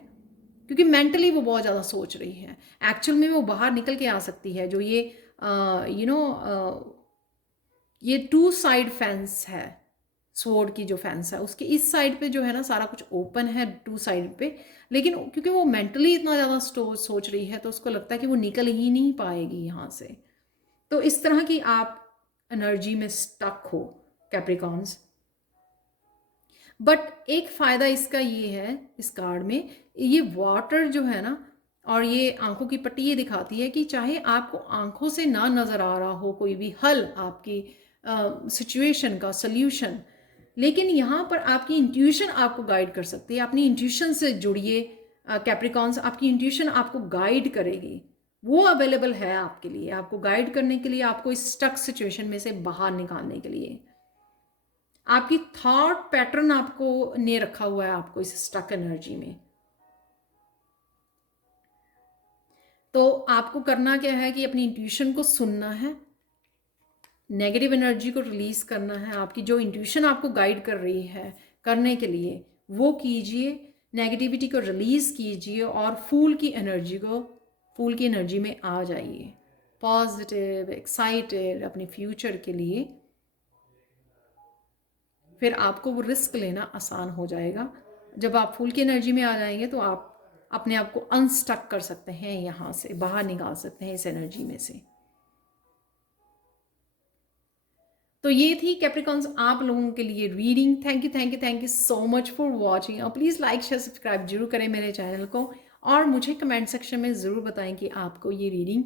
क्योंकि मेंटली वो बहुत ज़्यादा सोच रही है। एक्चुअल में वो बाहर निकल के आ सकती है। जो ये ये 2 साइड फेंस है, स्वॉर्ड की जो फेंस है उसके इस साइड पे जो है ना सारा कुछ ओपन है 2 साइड पे, लेकिन क्योंकि वो मेंटली इतना ज़्यादा सोच रही है तो उसको लगता है कि वो निकल ही नहीं पाएगी यहाँ से। तो इस तरह की आप एनर्जी में स्टक हो कैप्रिकॉन्स। बट एक फ़ायदा इसका ये है, इस कार्ड में ये वाटर जो है ना, और ये आंखों की पट्टी ये दिखाती है कि चाहे आपको आंखों से ना नज़र आ रहा हो कोई भी हल आपकी सिचुएशन का सल्यूशन, लेकिन यहाँ पर आपकी इंट्यूशन आपको गाइड कर सकती है। अपनी इंट्यूशन से जुड़िए कैप्रिकॉन्स, आपकी इंट्यूशन आपको गाइड करेगी, वो अवेलेबल है आपके लिए, आपको गाइड करने के लिए, आपको इस स्टक सिचुएशन में से बाहर निकालने के लिए। आपकी थॉट पैटर्न आपको ने रखा हुआ है आपको इस स्टक एनर्जी में। तो आपको करना क्या है कि अपनी इंट्यूशन को सुनना है, नेगेटिव एनर्जी को रिलीज करना है, आपकी जो इंट्यूशन आपको गाइड कर रही है करने के लिए वो कीजिए, नेगेटिविटी को रिलीज कीजिए और फूल की एनर्जी में आ जाइए, पॉजिटिव, एक्साइटेड अपने फ्यूचर के लिए। फिर आपको वो रिस्क लेना आसान हो जाएगा। जब आप फूल की एनर्जी में आ जाएंगे तो आप अपने आप को अनस्टक कर सकते हैं, यहाँ से बाहर निकाल सकते हैं इस एनर्जी में से। तो ये थी कैप्रिकॉन्स आप लोगों के लिए reading. Thank you so much for watching. और प्लीज़ लाइक शेयर सब्सक्राइब जरूर करें मेरे चैनल को, और मुझे कमेंट सेक्शन में ज़रूर बताएं कि आपको ये रीडिंग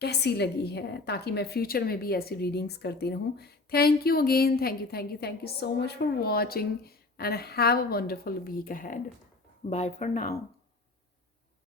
कैसी लगी है, ताकि मैं फ्यूचर में भी ऐसी रीडिंग्स करती रहूँ। Thank you again, thank you so much for watching and have a wonderful week ahead. Bye for now.